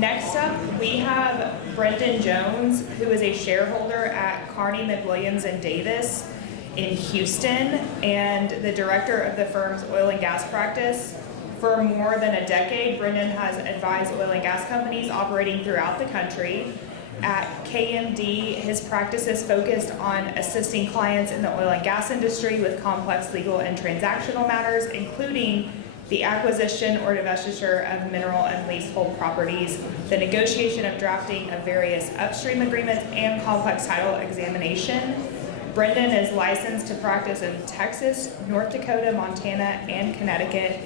Next up, we have Brendan Jones, who is a shareholder at Carney McWilliams and Davis in Houston and the director of the firm's oil and gas practice. For more than a decade, Brendan has advised oil and gas companies operating throughout the country. At KMD, his practice is focused on assisting clients in the oil and gas industry with complex legal and transactional matters, including the acquisition or divestiture of mineral and leasehold properties, the negotiation of drafting of various upstream agreements, and complex title examination. Brendan is licensed to practice in Texas, North Dakota, Montana, and Connecticut,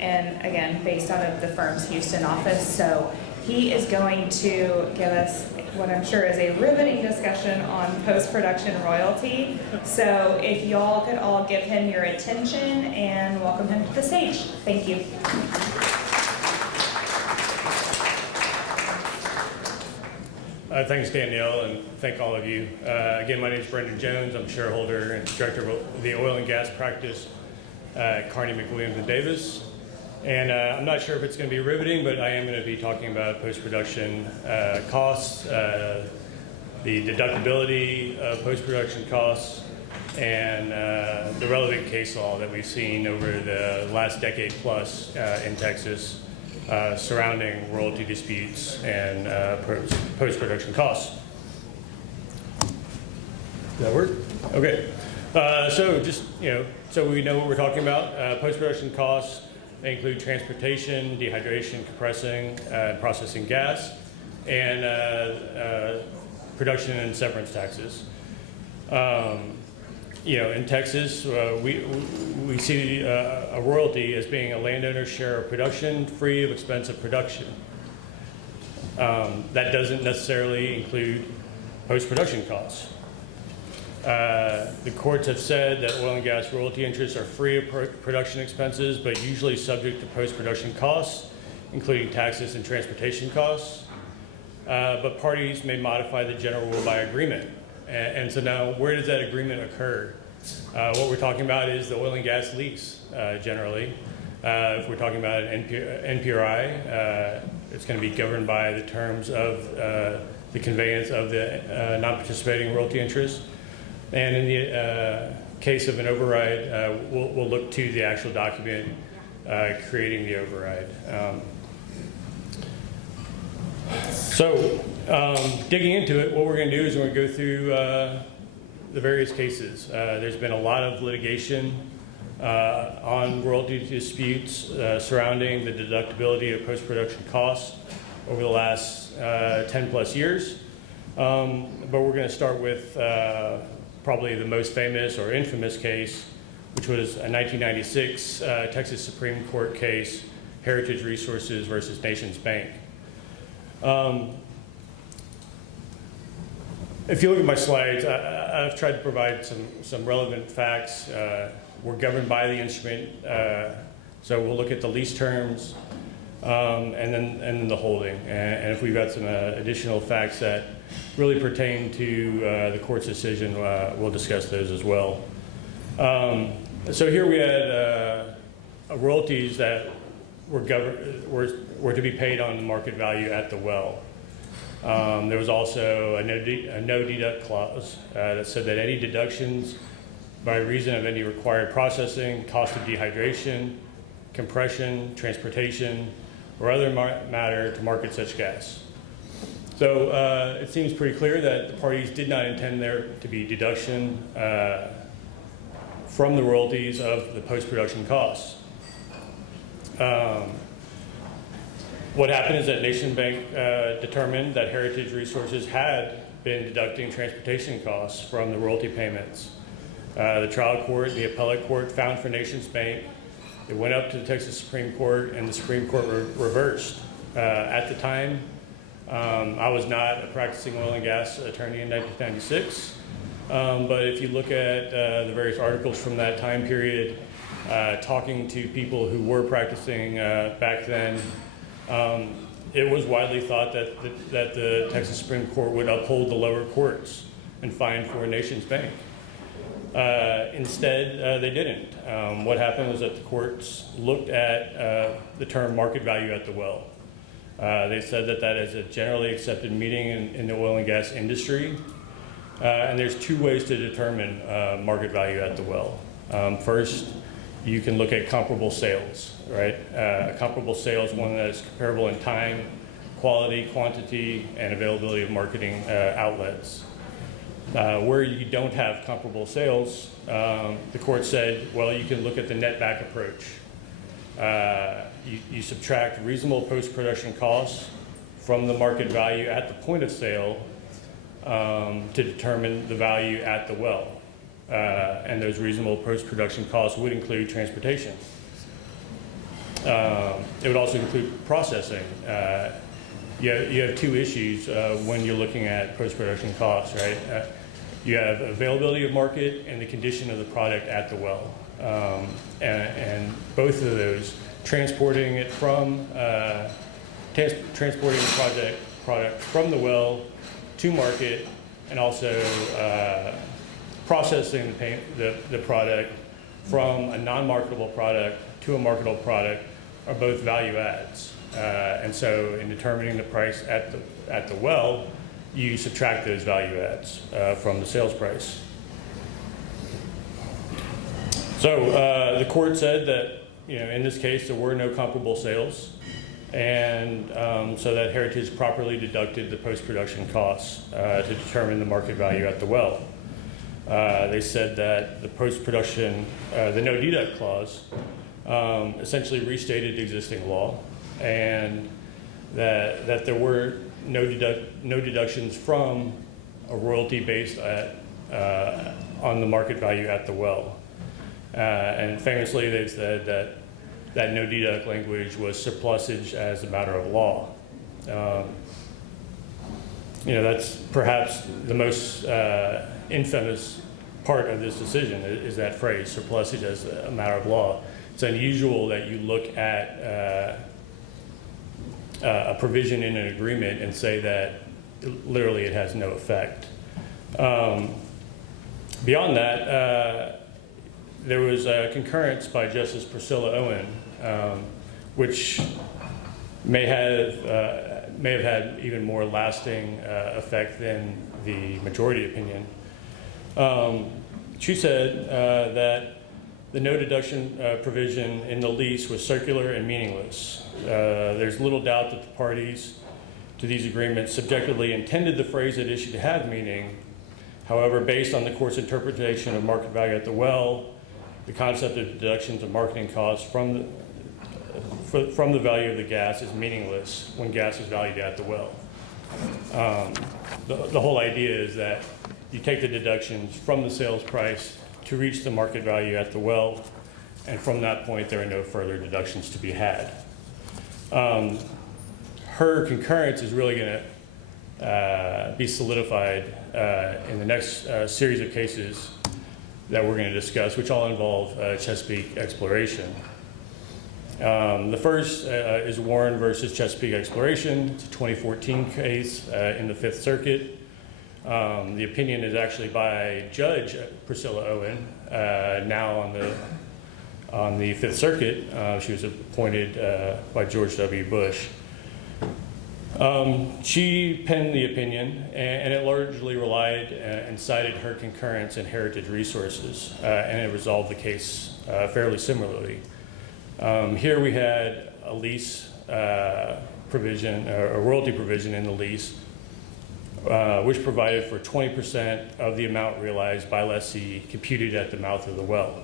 and again, based out of the firm's Houston office. So he is going to give us what I'm sure is a riveting discussion on post-production royalty. So if y'all could all give him your attention and welcome him to the stage. Thank you. Thanks, Danielle, and thank all of you. Again, my name is Brendan Jones. I'm a shareholder and director of the oil and gas practice at Carney McWilliams and Davis. And I'm not sure if it's going to be riveting, but I am going to be talking about post-production costs, the deductibility of post-production costs, and the relevant case law that we've seen over the last decade plus in Texas surrounding royalty disputes and post-production costs. Does that work? Okay. So just, so we know what we're talking about. Post-production costs. They include transportation, dehydration, compressing, processing gas, and production and severance taxes. In Texas, we see a royalty as being a landowner's share of production free of expensive production. That doesn't necessarily include post-production costs. The courts have said that oil and gas royalty interests are free of production expenses, but usually subject to post-production costs, including taxes and transportation costs. But parties may modify the general rule by agreement. And so now, where does that agreement occur? What we're talking about is the oil and gas lease, generally. If we're talking about an NPRI, it's going to be governed by the terms of the conveyance of the non-participating royalty interest. And in the case of an override, we'll look to the actual document creating the override. Digging into it, what we're going to do is we're going to go through the various cases. There's been a lot of litigation on royalty disputes surrounding the deductibility of post-production costs over the last 10 plus years. But we're going to start with probably the most famous or infamous case, which was a 1996 Texas Supreme Court case, Heritage Resources versus Nations Bank. If you look at my slides, I've tried to provide some relevant facts. We're governed by the instrument, so we'll look at the lease terms and then the holding. And if we've got some additional facts that really pertain to the court's decision, we'll discuss those as well. So here we had royalties that were to be paid on the market value at the well. There was also a no deduct clause that said that any deductions by reason of any required processing, cost of dehydration, compression, transportation, or other matter to market such gas. So it seems pretty clear that the parties did not intend there to be deduction from the royalties of the post-production costs. What happened is that Nation Bank determined that Heritage Resources had been deducting transportation costs from the royalty payments. The trial court, the appellate court found for Nations Bank. It went up to the Texas Supreme Court, and the Supreme Court reversed. At the time, I was not a practicing oil and gas attorney in 1996, but if you look at the various articles from that time period, talking to people who were practicing back then, it was widely thought that the Texas Supreme Court would uphold the lower courts and fine for Nations Bank. Instead, they didn't. What happened was that the courts looked at the term market value at the well. They said that that is a generally accepted meaning in the oil and gas industry. And there's two ways to determine market value at the well. First, you can look at comparable sales, right? Comparable sales, one that is comparable in time, quality, quantity, and availability of marketing outlets. Where you don't have comparable sales, the court said, well, you can look at the net back approach. You subtract reasonable post-production costs from the market value at the point of sale to determine the value at the well. And those reasonable post-production costs would include transportation. It would also include processing. You have two issues when you're looking at post-production costs, right? You have availability of market and the condition of the product at the well. And both of those, transporting it from, transporting the product from the well to market, and also processing the product from a non-marketable product to a marketable product are both value adds. And so in determining the price at the well, you subtract those value adds from the sales price. So the court said that, in this case, there were no comparable sales, and so that Heritage properly deducted the post-production costs to determine the market value at the well. They said that the post-production, the no deduct clause, essentially restated existing law, and that there were no deductions from a royalty based on the market value at the well. And famously, they said that no deduct language was surplusage as a matter of law. That's perhaps the most infamous part of this decision is that phrase, surplusage as a matter of law. It's unusual that you look at a provision in an agreement and say that literally it has no effect. Beyond that, there was a concurrence by Justice Priscilla Owen, which may have had even more lasting effect than the majority opinion. She said that the no deduction provision in the lease was circular and meaningless. There's little doubt that the parties to these agreements subjectively intended the phrase at issue to have meaning. However, based on the court's interpretation of market value at the well, the concept of deductions of marketing costs from the value of the gas is meaningless when gas is valued at the well. The whole idea is that you take the deductions from the sales price to reach the market value at the well, and from that point there are no further deductions to be had. Her concurrence is really going to be solidified in the next series of cases that we're going to discuss, which all involve Chesapeake exploration. The first is Warren versus Chesapeake Exploration. It's a 2014 case in the Fifth Circuit. The opinion is actually by Judge Priscilla Owen, now on the Fifth Circuit. She was appointed by George W. Bush. She penned the opinion, and it largely relied and cited her concurrence in Heritage Resources, and it resolved the case fairly similarly. Here we had a lease provision, a royalty provision in the lease, which provided for 20% of the amount realized by lessee computed at the mouth of the well.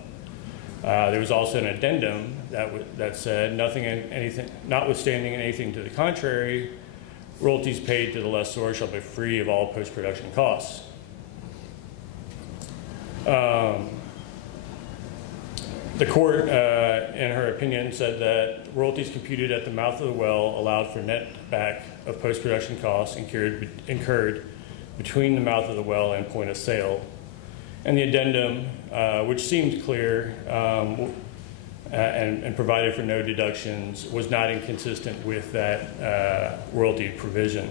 There was also an addendum that said notwithstanding anything to the contrary, royalties paid to the lessor shall be free of all post-production costs. The court, in her opinion, said that royalties computed at the mouth of the well allowed for net back of post-production costs incurred between the mouth of the well and point of sale. And the addendum, which seemed clear and provided for no deductions, was not inconsistent with that royalty provision.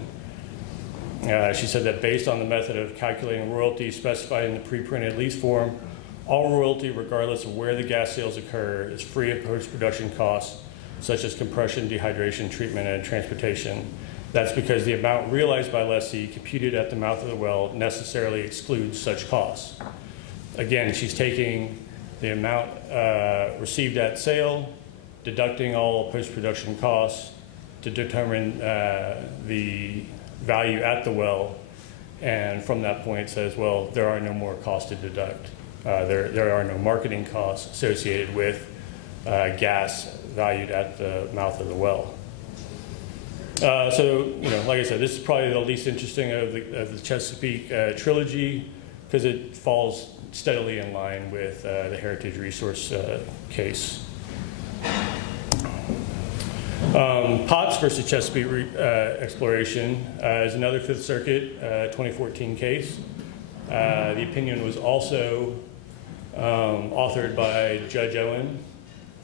She said that based on the method of calculating royalty specified in the pre-printed lease form, all royalty, regardless of where the gas sales occur, is free of post-production costs such as compression, dehydration, treatment, and transportation. That's because the amount realized by lessee computed at the mouth of the well necessarily excludes such costs. Again, she's taking the amount received at sale, deducting all post-production costs to determine the value at the well, and from that point says, well, there are no more costs to deduct. There are no marketing costs associated with gas valued at the mouth of the well. So, like I said, this is probably the least interesting of the Chesapeake trilogy because it falls steadily in line with the Heritage Resource case. Potts versus Chesapeake Exploration is another Fifth Circuit 2014 case. The opinion was also authored by Judge Owen.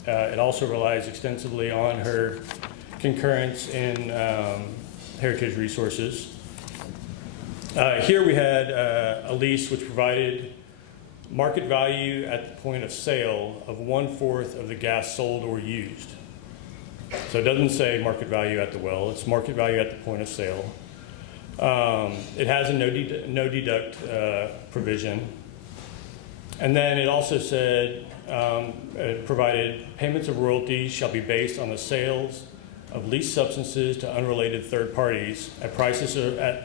It also relies extensively on her concurrence in Heritage Resources. Here we had a lease which provided market value at the point of sale of 1/4 of the gas sold or used. So it doesn't say market value at the well, it's market value at the point of sale. It has a no deduct provision. And then it also said, it provided payments of royalties shall be based on the sales of leased substances to unrelated third parties at prices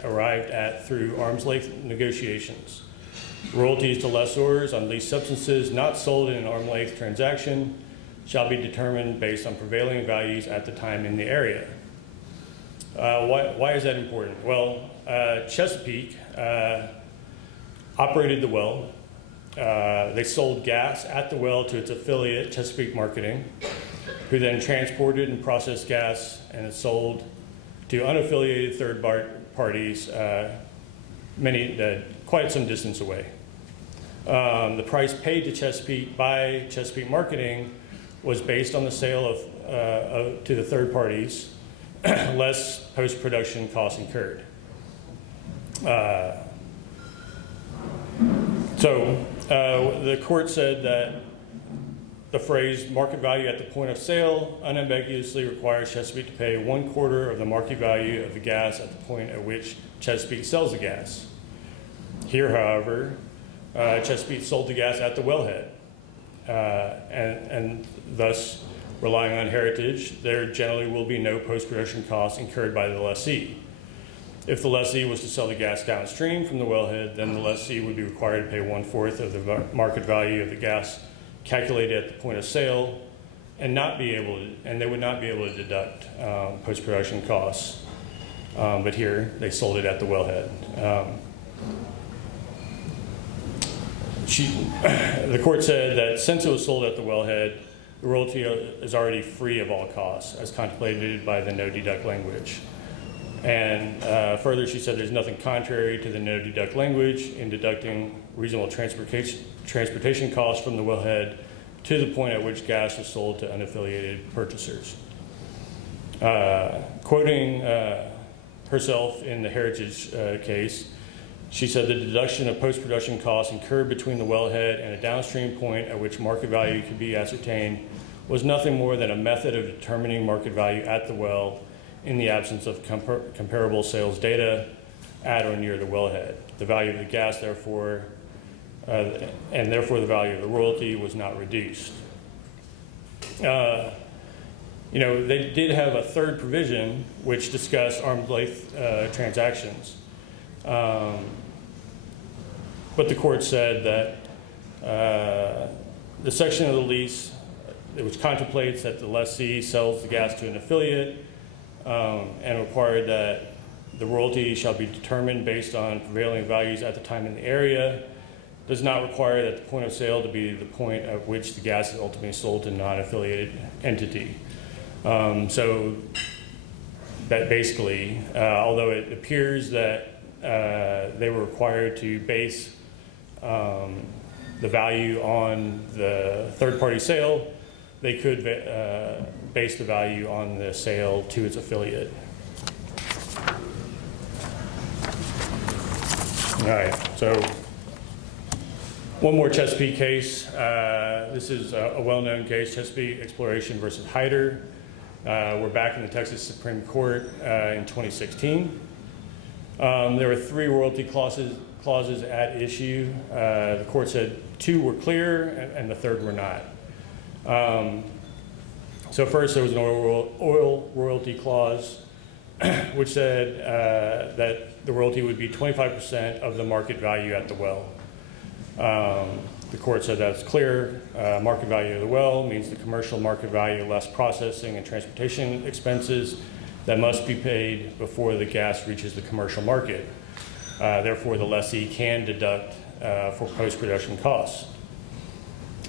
arrived at through arm's length negotiations. Royalties to lessors on leased substances not sold in an arm's length transaction shall be determined based on prevailing values at the time in the area. Why is that important? Well, Chesapeake operated the well. They sold gas at the well to its affiliate, Chesapeake Marketing, who then transported and processed gas and it sold to unaffiliated third parties quite some distance away. The price paid to Chesapeake by Chesapeake Marketing was based on the sale to the third parties, less post-production costs incurred. So the court said that the phrase market value at the point of sale unambiguously requires Chesapeake to pay 1/4 of the market value of the gas at the point at which Chesapeake sells the gas. Here, however, Chesapeake sold the gas at the wellhead, and thus, relying on Heritage, there generally will be no post-production costs incurred by the lessee. If the lessee was to sell the gas downstream from the wellhead, then the lessee would be required to pay 1/4 of the market value of the gas calculated at the point of sale, and they would not be able to deduct post-production costs. But here, they sold it at the wellhead. The court said that since it was sold at the wellhead, the royalty is already free of all costs, as contemplated by the no deduct language. And further, she said there's nothing contrary to the no deduct language in deducting reasonable transportation costs from the wellhead to the point at which gas was sold to unaffiliated purchasers. Quoting herself in the Heritage case, she said the deduction of post-production costs incurred between the wellhead and a downstream point at which market value could be ascertained was nothing more than a method of determining market value at the well in the absence of comparable sales data at or near the wellhead. The value of the gas, therefore, and therefore the value of the royalty was not reduced. They did have a third provision which discussed arm's length transactions. But the court said that the section of the lease which contemplates that the lessee sells the gas to an affiliate and required that the royalty shall be determined based on prevailing values at the time in the area, does not require that the point of sale to be the point at which the gas is ultimately sold to a non-affiliated entity. So that basically, although it appears that they were required to base the value on the third-party sale, they could base the value on the sale to its affiliate. All right, so one more Chesapeake case. This is a well-known case, Chesapeake Exploration versus Hyder. We're back in the Texas Supreme Court in 2016. There were 3 royalty clauses at issue. The court said 2 were clear and the 3rd were not. So first there was an oil royalty clause which said that the royalty would be 25% of the market value at the well. The court said that's clear. Market value of the well means the commercial market value less processing and transportation expenses that must be paid before the gas reaches the commercial market. Therefore, the lessee can deduct for post-production costs.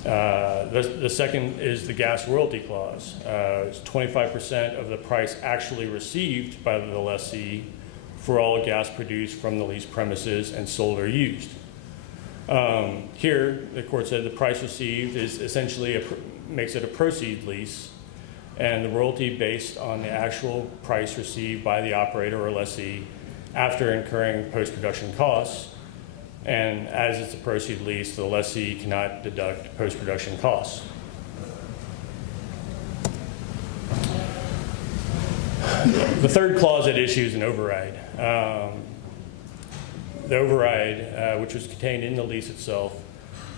The second is the gas royalty clause. It's 25% of the price actually received by the lessee for all gas produced from the leased premises and sold or used. Here, the court said the price received is essentially makes it a proceed lease, and the royalty based on the actual price received by the operator or lessee after incurring post-production costs. And as it's a proceed lease, the lessee cannot deduct post-production costs. The third clause at issue is an override. The override, which was contained in the lease itself,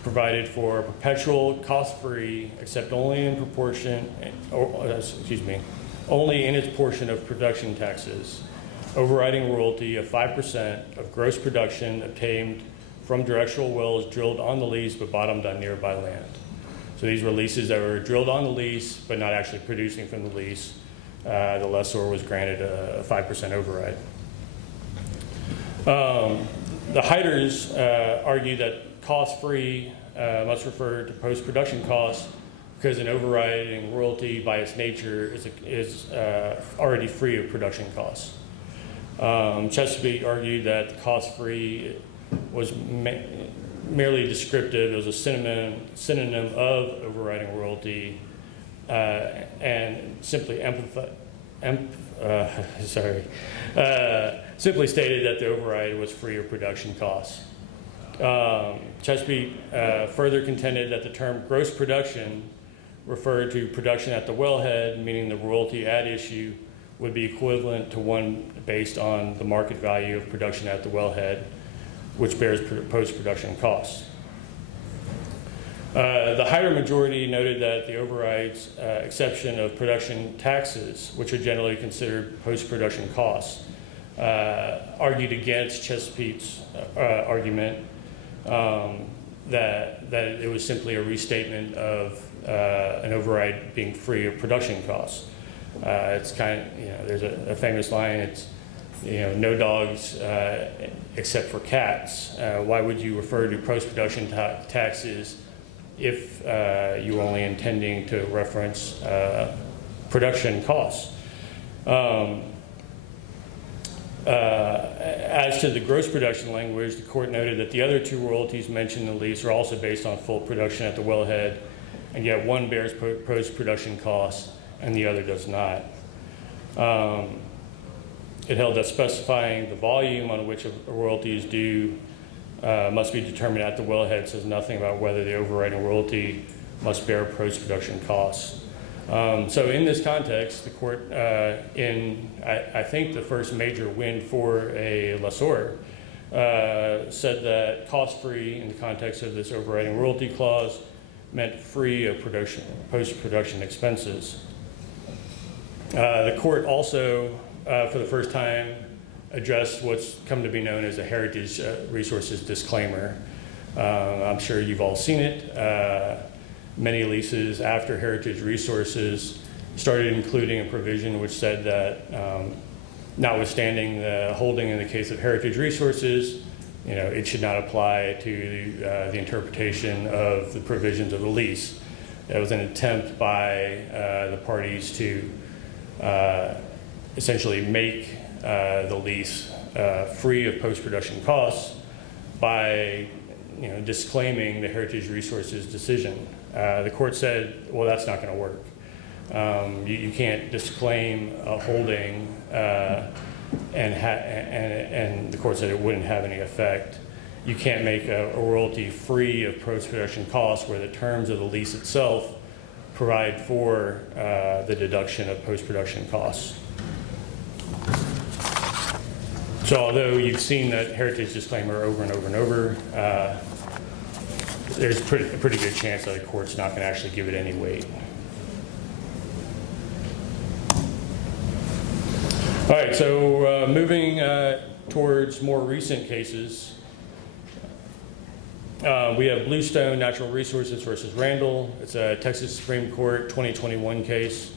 provided for perpetual cost-free, except only in proportion, only in its portion of production taxes, overriding royalty of 5% of gross production obtained from directional wells drilled on the lease but bottomed on nearby land. So these were leases that were drilled on the lease but not actually producing from the lease. The lessor was granted a 5% override. The Hiders argue that cost-free must refer to post-production costs because an overriding royalty by its nature is already free of production costs. Chesapeake argued that the cost-free was merely descriptive. It was a synonym of overriding royalty and simply simply stated that the override was free of production costs. Chesapeake further contended that the term gross production referred to production at the wellhead, meaning the royalty at issue would be equivalent to one based on the market value of production at the wellhead, which bears post-production costs. The Hider majority noted that the override's exception of production taxes, which are generally considered post-production costs, argued against Chesapeake's argument that it was simply a restatement of an override being free of production costs. It's kind of, there's a famous line, it's, no dogs except for cats. Why would you refer to post-production taxes if you were only intending to reference production costs? As to the gross production language, the court noted that the other 2 royalties mentioned in the lease are also based on full production at the wellhead, and yet one bears post-production costs and the other does not. It held that specifying the volume on which a royalty is due must be determined at the wellhead says nothing about whether the overriding royalty must bear post-production costs. So in this context, the court, I think the first major win for a lessor, said that cost-free in the context of this overriding royalty clause meant free of post-production expenses. The court also, for the first time, addressed what's come to be known as a heritage resources disclaimer. I'm sure you've all seen it. Many leases after heritage resources started including a provision which said that notwithstanding the holding in the case of heritage resources, it should not apply to the interpretation of the provisions of the lease. It was an attempt by the parties to essentially make the lease free of post-production costs by disclaiming the heritage resources decision. The court said, well, that's not going to work. You can't disclaim a holding and the court said it wouldn't have any effect. You can't make a royalty free of post-production costs where the terms of the lease itself provide for the deduction of post-production costs. So although you've seen that heritage disclaimer over and over and over, there's a pretty good chance that the court's not going to actually give it any weight. All right, so moving towards more recent cases, we have Bluestone Natural Resources versus Randall. It's a Texas Supreme Court 2021 case.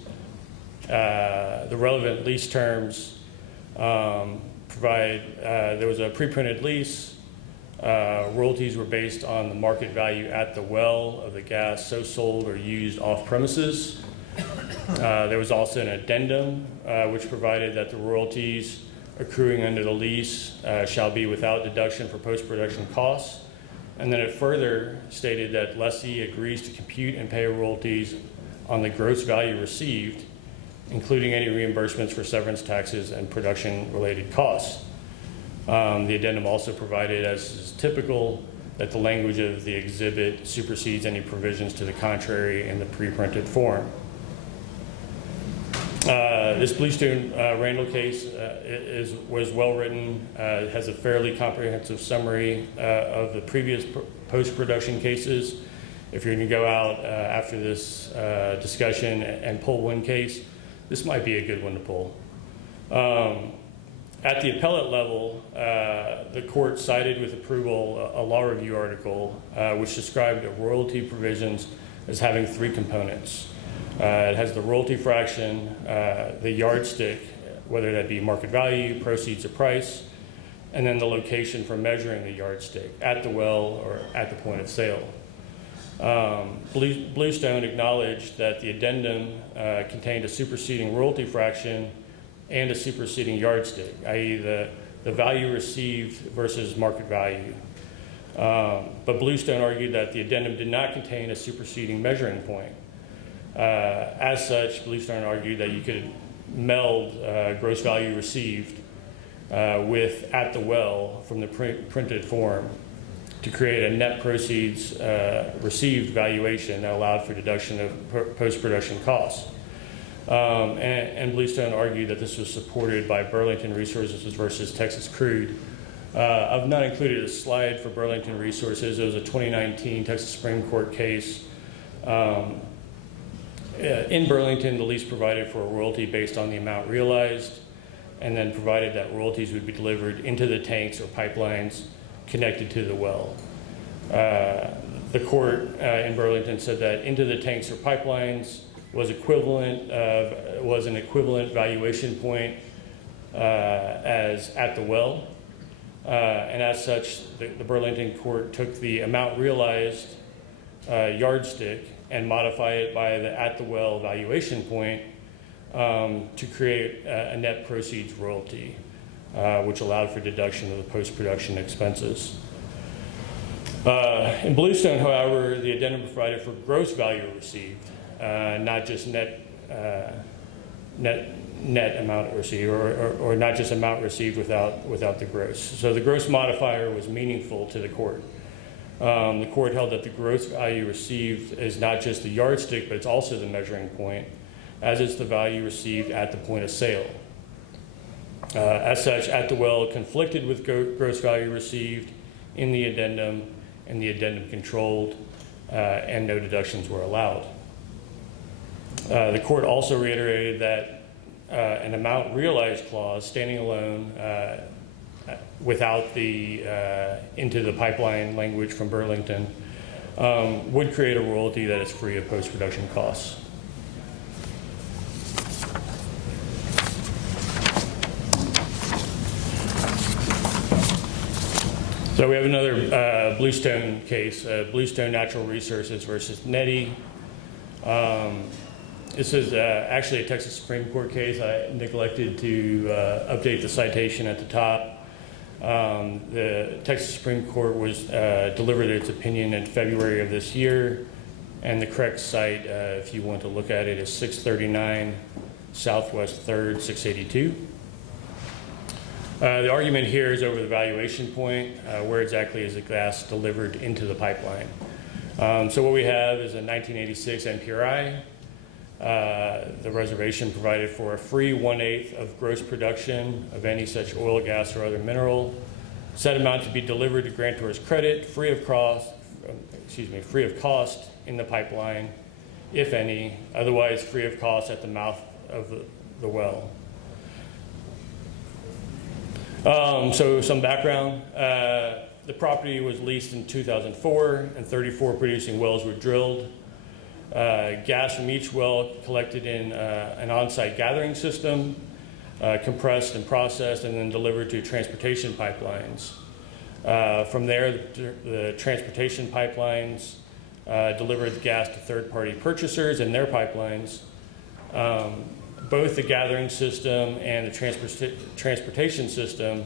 The relevant lease terms provide, there was a pre-printed lease. Royalties were based on the market value at the well of the gas so sold or used off premises. There was also an addendum which provided that the royalties accruing under the lease shall be without deduction for post-production costs. And then it further stated that lessee agrees to compute and pay royalties on the gross value received, including any reimbursements for severance taxes and production-related costs. The addendum also provided, as is typical, that the language of the exhibit supersedes any provisions to the contrary in the pre-printed form. This Bluestone Randall case was well written, has a fairly comprehensive summary of the previous post-production cases. If you're going to go out after this discussion and pull one case, this might be a good one to pull. At the appellate level, the court cited with approval a law review article which described the royalty provisions as having three components. It has the royalty fraction, the yardstick, whether that be market value, proceeds, or price, and then the location for measuring the yardstick, at the well or at the point of sale. Bluestone acknowledged that the addendum contained a superseding royalty fraction and a superseding yardstick, i.e. the value received versus market value. But Bluestone argued that the addendum did not contain a superseding measuring point. As such, Bluestone argued that you could meld gross value received with at the well from the printed form to create a net proceeds received valuation that allowed for deduction of post-production costs. And Bluestone argued that this was supported by Burlington Resources versus Texas Crude. I've not included a slide for Burlington Resources. It was a 2019 Texas Supreme Court case. In Burlington, the lease provided for a royalty based on the amount realized, and then provided that royalties would be delivered into the tanks or pipelines connected to the well. The court in Burlington said that into the tanks or pipelines was an equivalent valuation point as at the well. And as such, the Burlington court took the amount realized yardstick and modify it by the at the well valuation point to create a net proceeds royalty, which allowed for deduction of the post-production expenses. In Bluestone, however, the addendum provided for gross value received, not just net amount received, or not just amount received without the gross. So the gross modifier was meaningful to the court. The court held that the gross value received is not just the yardstick, but it's also the measuring point, as is the value received at the point of sale. As such, at the well conflicted with gross value received in the addendum, and the addendum controlled, and no deductions were allowed. The court also reiterated that an amount realized clause standing alone without the into the pipeline language from Burlington would create a royalty that is free of post-production costs. So we have another Bluestone case, Bluestone Natural Resources versus Netty. This is actually a Texas Supreme Court case. I neglected to update the citation at the top. The Texas Supreme Court was delivered its opinion in February of this year, and the correct site, if you want to look at it, is 639 Southwest 3rd, 682. The argument here is over the valuation point. Where exactly is the gas delivered into the pipeline? So what we have is a 1986 NPRI. The reservation provided for a free 1/8 of gross production of any such oil, gas, or other mineral, said amount to be delivered to grantor's credit, free of cost in the pipeline, if any, otherwise free of cost at the mouth of the well. So some background. The property was leased in 2004 and 34 producing wells were drilled. Gas from each well collected in an on-site gathering system, compressed and processed, and then delivered to transportation pipelines. From there, the transportation pipelines delivered the gas to third-party purchasers and their pipelines. Both the gathering system and the transportation system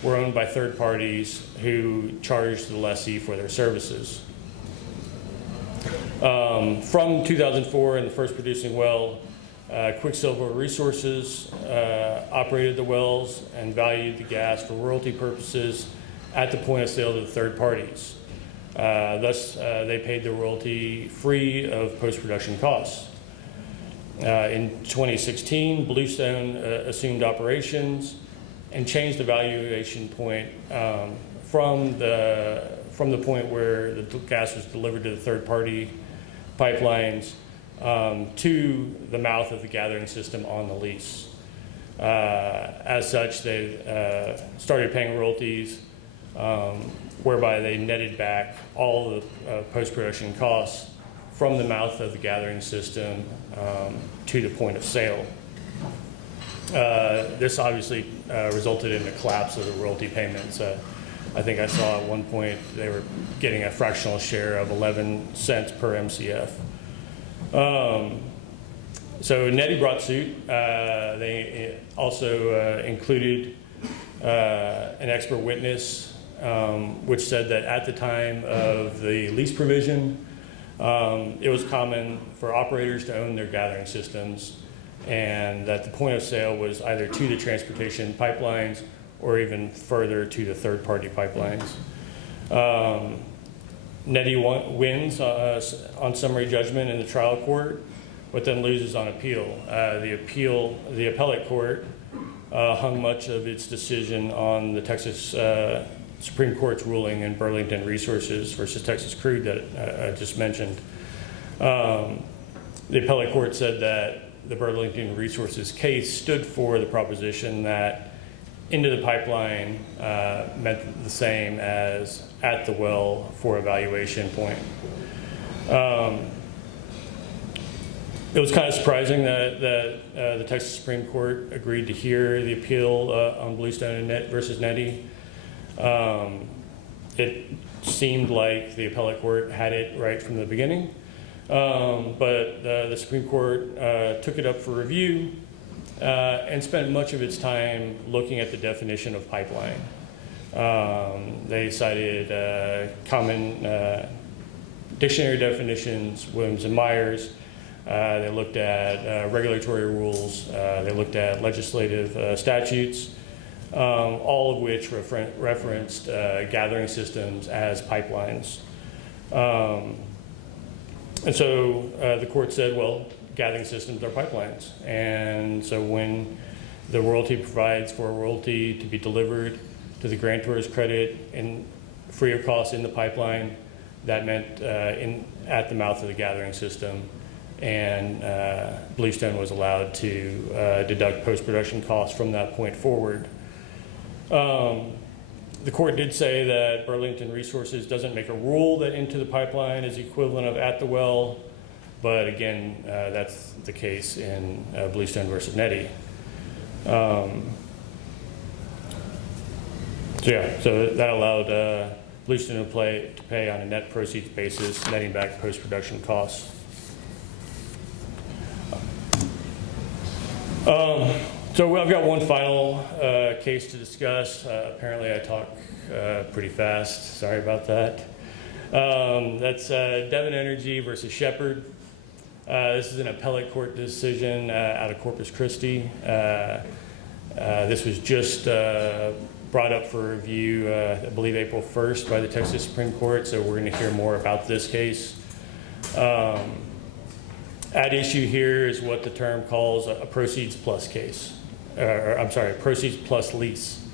were owned by third parties who charged the lessee for their services. From 2004 and the first producing well, Quicksilver Resources operated the wells and valued the gas for royalty purposes at the point of sale to the third parties. Thus, they paid the royalty free of post-production costs. In 2016, Bluestone assumed operations and changed the valuation point from the point where the gas was delivered to the third-party pipelines to the mouth of the gathering system on the lease. As such, they started paying royalties, whereby they netted back all of the post-production costs from the mouth of the gathering system to the point of sale. This obviously resulted in the collapse of the royalty payments. I think I saw at one point they were getting a fractional share of 11 cents per MCF. So Netty brought suit. They also included an expert witness, which said that at the time of the lease provision, it was common for operators to own their gathering systems, and that the point of sale was either to the transportation pipelines or even further to the third-party pipelines. Netty wins on summary judgment in the trial court, but then loses on appeal. The appellate court hung much of its decision on the Texas Supreme Court's ruling in Burlington Resources versus Texas Crude that I just mentioned. The appellate court said that the Burlington Resources case stood for the proposition that into the pipeline meant the same as at the well for evaluation point. It was kind of surprising that the Texas Supreme Court agreed to hear the appeal on Bluestone and versus Netty. It seemed like the appellate court had it right from the beginning, but the Supreme Court took it up for review and spent much of its time looking at the definition of pipeline. They cited common dictionary definitions, Williams and Myers. They looked at regulatory rules. They looked at legislative statutes, all of which referenced gathering systems as pipelines. And so the court said, well, gathering systems are pipelines. And so when the royalty provides for a royalty to be delivered to the grantor's credit and free of cost in the pipeline, that meant at the mouth of the gathering system. And Bluestone was allowed to deduct post-production costs from that point forward. The court did say that Burlington Resources doesn't make a rule that into the pipeline is equivalent of at the well, but again, that's the case in Bluestone versus Netty. So that allowed Bluestone to pay on a net proceeds basis, netting back post-production costs. So I've got one final case to discuss. Apparently I talk pretty fast. Sorry about that. That's Devon Energy versus Shepherd. This is an appellate court decision out of Corpus Christi. This was just brought up for review, I believe April 1st by the Texas Supreme Court, so we're going to hear more about this case. At issue here is what the term calls a proceeds plus case, proceeds plus lease.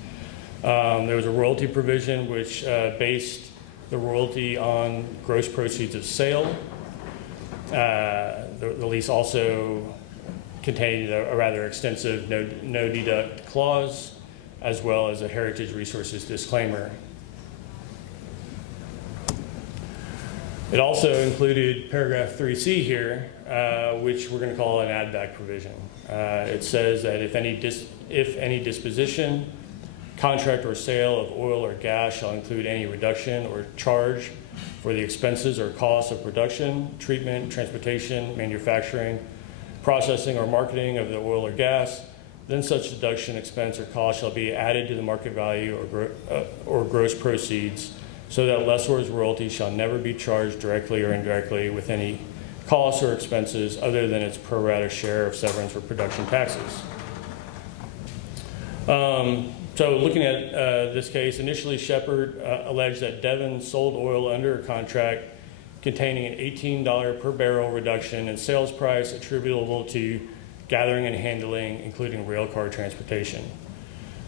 There was a royalty provision which based the royalty on gross proceeds of sale. The lease also contained a rather extensive no deduct clause, as well as a heritage resources disclaimer. It also included paragraph 3C here, which we're going to call an add back provision. It says that if any disposition, contract, or sale of oil or gas shall include any reduction or charge for the expenses or costs of production, treatment, transportation, manufacturing, processing, or marketing of the oil or gas, then such deduction, expense, or cost shall be added to the market value or gross proceeds, so that lessor's royalty shall never be charged directly or indirectly with any costs or expenses other than its pro rata share of severance or production taxes. So looking at this case, initially Shepard alleged that Devon sold oil under a contract containing an $18 per barrel reduction in sales price attributable to gathering and handling, including rail car transportation.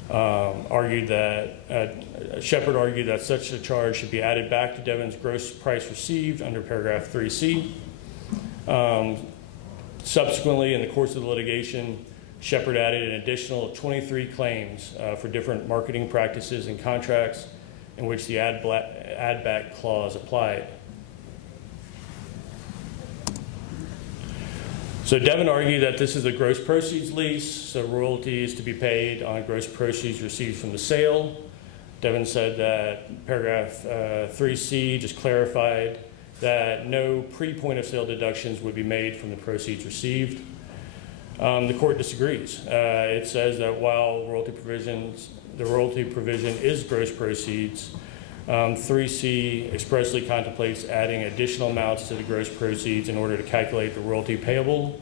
Shepard argued that such a charge should be added back to Devon's gross price received under paragraph 3C. Subsequently, in the course of the litigation, Shepard added an additional 23 claims for different marketing practices and contracts in which the add back clause applied. So Devon argued that this is a gross proceeds lease, so royalty is to be paid on gross proceeds received from the sale. Devon said that paragraph 3C just clarified that no pre-point of sale deductions would be made from the proceeds received. The court disagrees. It says that while the royalty provision is gross proceeds, 3C expressly contemplates adding additional amounts to the gross proceeds in order to calculate the royalty payable.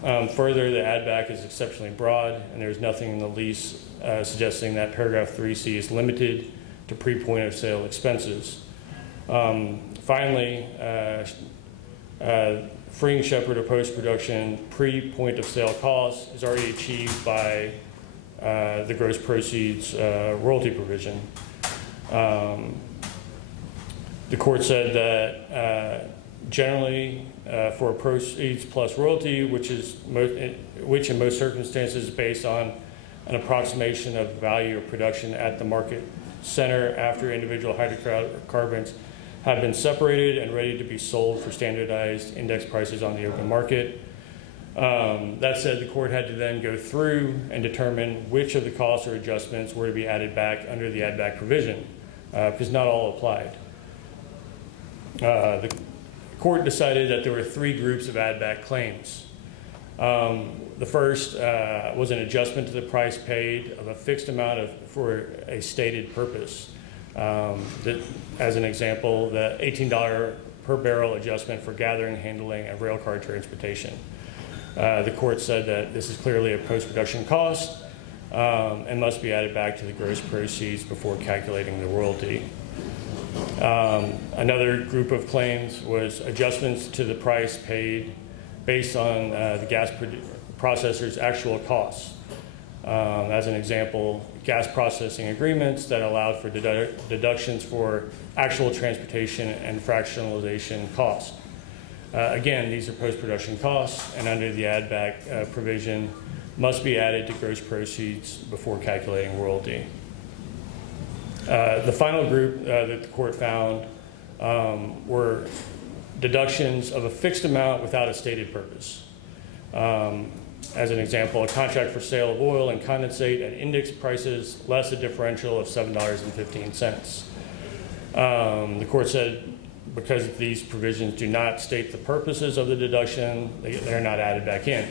Further, the add back is exceptionally broad, and there's nothing in the lease suggesting that paragraph 3C is limited to pre-point of sale expenses. Finally, freeing Shepard of post-production pre-point of sale costs is already achieved by the gross proceeds royalty provision. The court said that generally for a proceeds plus royalty, which in most circumstances is based on an approximation of value of production at the market center after individual hydrocarbons have been separated and ready to be sold for standardized index prices on the open market. That said, the court had to then go through and determine which of the costs or adjustments were to be added back under the add back provision, because not all applied. The court decided that there were three groups of add back claims. The first was an adjustment to the price paid of a fixed amount for a stated purpose. As an example, the $18 per barrel adjustment for gathering, handling, and rail car transportation. The court said that this is clearly a post-production cost and must be added back to the gross proceeds before calculating the royalty. Another group of claims was adjustments to the price paid based on the gas processor's actual costs. As an example, gas processing agreements that allowed for deductions for actual transportation and fractionalization costs. Again, these are post-production costs, and under the add-back provision, must be added to gross proceeds before calculating royalty. The final group that the court found were deductions of a fixed amount without a stated purpose. As an example, a contract for sale of oil and condensate at index prices less a differential of $7.15. The court said because these provisions do not state the purposes of the deduction, they're not added back in.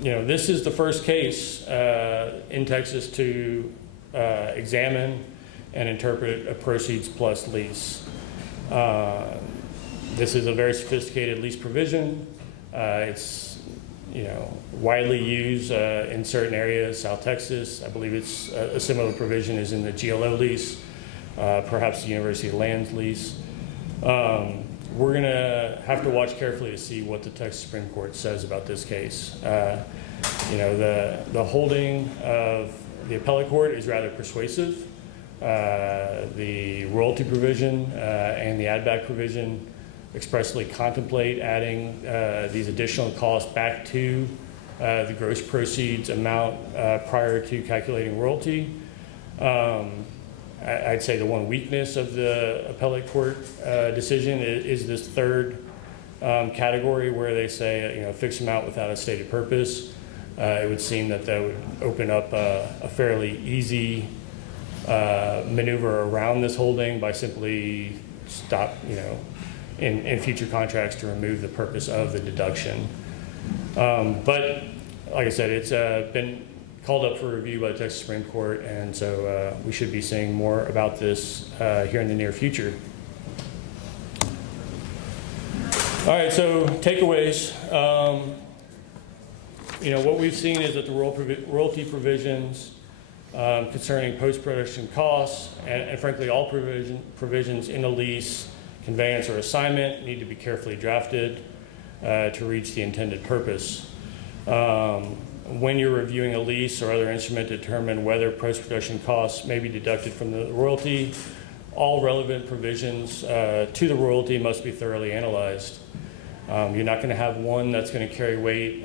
This is the first case in Texas to examine and interpret a proceeds plus lease. This is a very sophisticated lease provision. It's widely used in certain areas. South Texas, I believe it's a similar provision is in the GLO lease, perhaps the University of Land's lease. We're going to have to watch carefully to see what the Texas Supreme Court says about this case. The holding of the appellate court is rather persuasive. The royalty provision and the add-back provision expressly contemplate adding these additional costs back to the gross proceeds amount prior to calculating royalty. I'd say the one weakness of the appellate court decision is this third category where they say, fixed amount without a stated purpose. It would seem that would open up a fairly easy maneuver around this holding by simply in future contracts to remove the purpose of the deduction. But like I said, it's been called up for review by the Texas Supreme Court, and so we should be seeing more about this here in the near future. All right, so takeaways. What we've seen is that the royalty provisions concerning post-production costs and frankly all provisions in a lease, conveyance, or assignment need to be carefully drafted to reach the intended purpose. When you're reviewing a lease or other instrument to determine whether post-production costs may be deducted from the royalty, all relevant provisions to the royalty must be thoroughly analyzed. You're not going to have one that's going to carry weight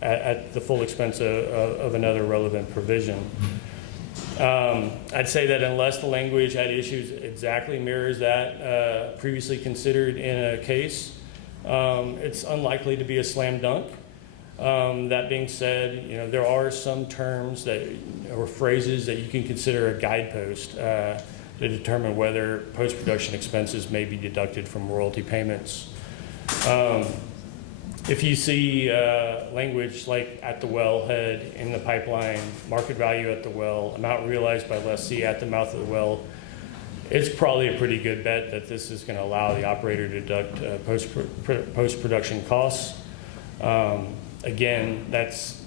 at the full expense of another relevant provision. I'd say that unless the language at issues exactly mirrors that previously considered in a case, it's unlikely to be a slam dunk. That being said, there are some terms or phrases that you can consider a guidepost to determine whether post-production expenses may be deducted from royalty payments. If you see language like at the wellhead, in the pipeline, market value at the well, amount realized by lessee at the mouth of the well, it's probably a pretty good bet that this is going to allow the operator to deduct post-production costs. Again, that's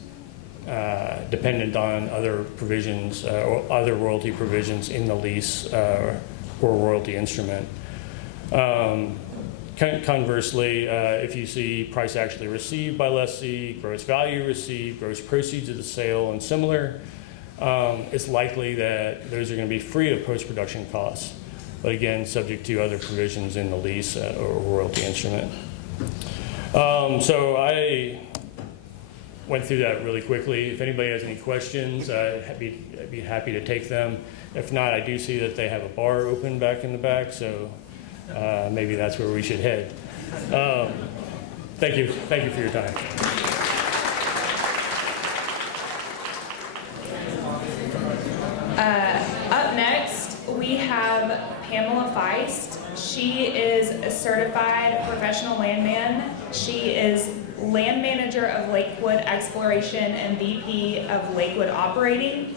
dependent on other provisions or other royalty provisions in the lease or royalty instrument. Conversely, if you see price actually received by lessee, gross value received, gross proceeds of the sale, and similar, it's likely that those are going to be free of post-production costs, but again, subject to other provisions in the lease or royalty instrument. So I went through that really quickly. If anybody has any questions, I'd be happy to take them. If not, I do see that they have a bar open back in the back, so maybe that's where we should head. Thank you for your time. Up next, we have Pamela Feist. She is a certified professional landman. She is land manager of Lakewood Exploration and VP of Lakewood Operating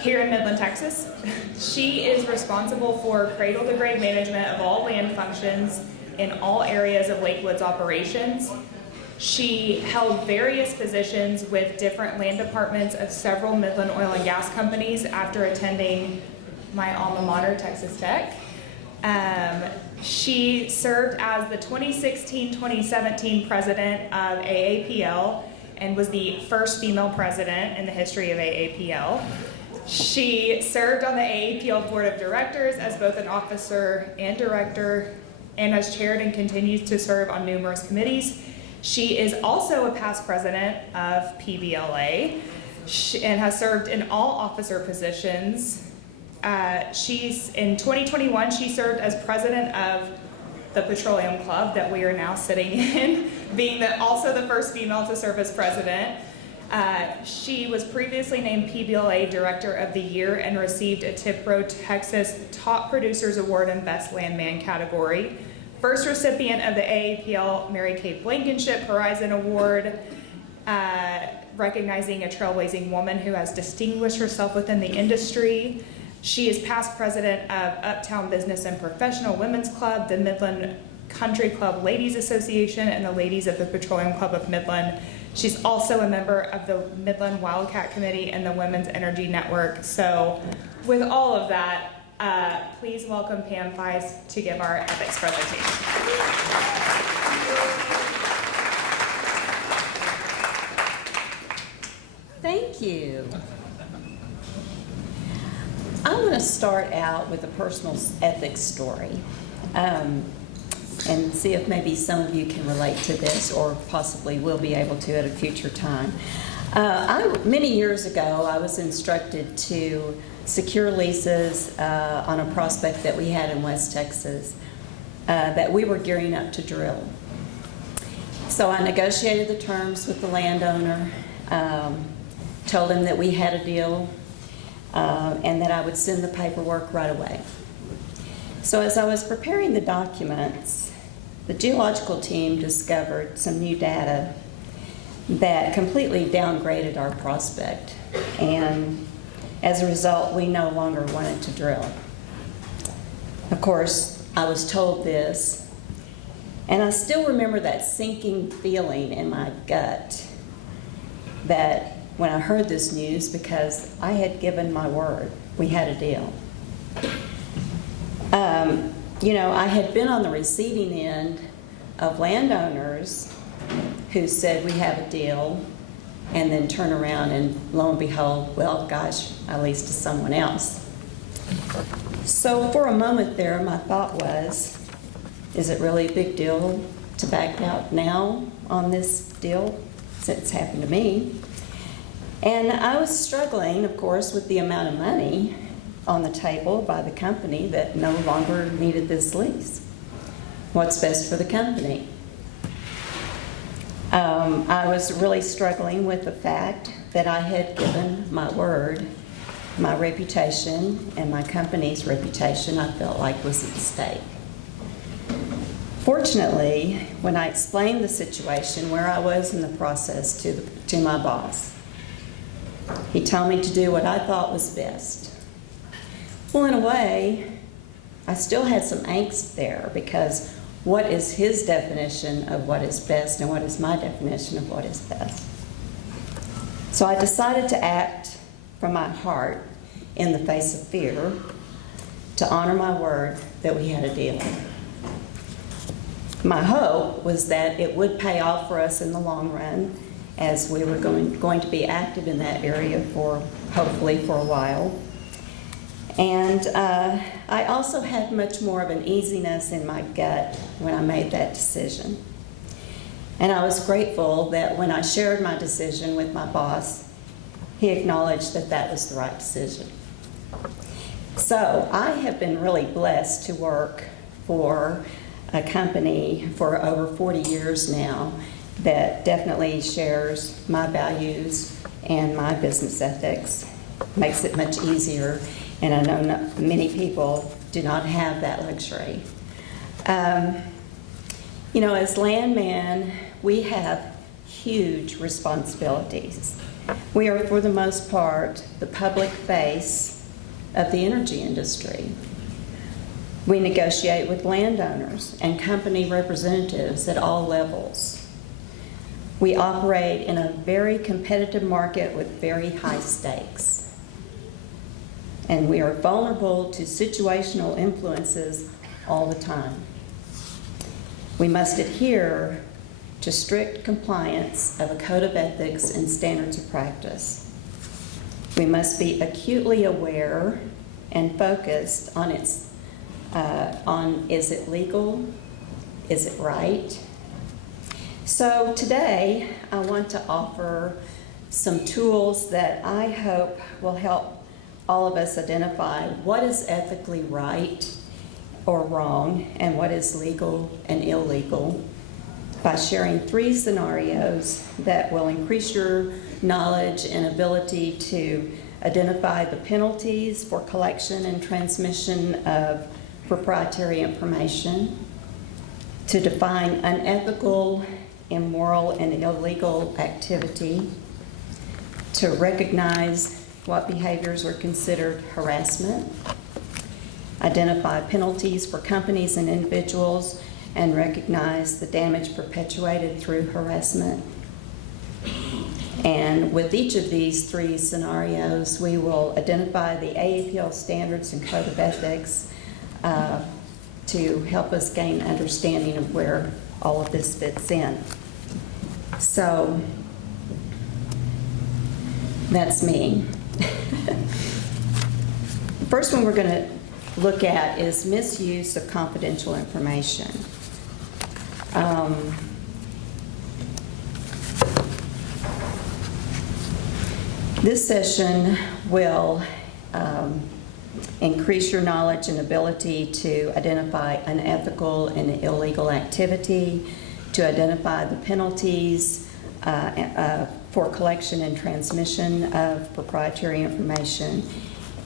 here in Midland, Texas. She is responsible for cradle-to-grave management of all land functions in all areas of Lakewood's operations. She held various positions with different land departments of several Midland oil and gas companies after attending my alma mater, Texas Tech. She served as the 2016-2017 president of AAPL and was the first female president in the history of AAPL. She served on the AAPL board of directors as both an officer and director, and has chaired and continues to serve on numerous committees. She is also a past president of PBLA and has served in all officer positions. In 2021, she served as president of the Petroleum Club that we are now sitting in, being also the first female to serve as president. She was previously named PBLA Director of the Year and received a TIPRO Texas Top Producers Award in Best Landman category. First recipient of the AAPL Mary Kay Blankenship Horizon Award, recognizing a trailblazing woman who has distinguished herself within the industry. She is past president of Uptown Business and Professional Women's Club, the Midland Country Club Ladies Association and the Ladies of the Petroleum Club of Midland. She's also a member of the Midland Wildcat Committee and the Women's Energy Network. So with all of that, please welcome Pam Feist to give our ethics presentation. Thank you. I want to start out with a personal ethics story and see if maybe some of you can relate to this or possibly will be able to at a future time. Many years ago, I was instructed to secure leases on a prospect that we had in West Texas that we were gearing up to drill. So I negotiated the terms with the landowner, told him that we had a deal, and that I would send the paperwork right away. So as I was preparing the documents, the geological team discovered some new data that completely downgraded our prospect, and as a result, we no longer wanted to drill. Of course, I was told this, and I still remember that sinking feeling in my gut that when I heard this news, because I had given my word, we had a deal. I had been on the receiving end of landowners who said we have a deal and then turn around and lo and behold, well, gosh, I leased to someone else. So for a moment there, my thought was, is it really a big deal to back out now on this deal since it's happened to me? And I was struggling, of course, with the amount of money on the table by the company that no longer needed this lease. What's best for the company? I was really struggling with the fact that I had given my word, my reputation, and my company's reputation I felt like was at stake. Fortunately, when I explained the situation where I was in the process to my boss, he told me to do what I thought was best. Well, in a way, I still had some angst there because what is his definition of what is best and what is my definition of what is best? So I decided to act from my heart in the face of fear to honor my word that we had a deal. My hope was that it would pay off for us in the long run, as we were going to be active in that area hopefully for a while. And I also had much more of an easiness in my gut when I made that decision. And I was grateful that when I shared my decision with my boss, he acknowledged that that was the right decision. So I have been really blessed to work for a company for over 40 years now that definitely shares my values and my business ethics. Makes it much easier, and I know many people do not have that luxury. As landman, we have huge responsibilities. We are, for the most part, the public face of the energy industry. We negotiate with landowners and company representatives at all levels. We operate in a very competitive market with very high stakes. And we are vulnerable to situational influences all the time. We must adhere to strict compliance of a code of ethics and standards of practice. We must be acutely aware and focused on is it legal, is it right? So today I want to offer some tools that I hope will help all of us identify what is ethically right or wrong and what is legal and illegal by sharing 3 scenarios that will increase your knowledge and ability to identify the penalties for collection and transmission of proprietary information, to define unethical, immoral, and illegal activity, to recognize what behaviors are considered harassment, identify penalties for companies and individuals and recognize the damage perpetuated through harassment. And with each of these three scenarios, we will identify the AAPL standards and code of ethics to help us gain understanding of where all of this fits in. So that's me. The first one we're going to look at is misuse of confidential information. This session will increase your knowledge and ability to identify unethical and illegal activity, to identify the penalties for collection and transmission of proprietary information,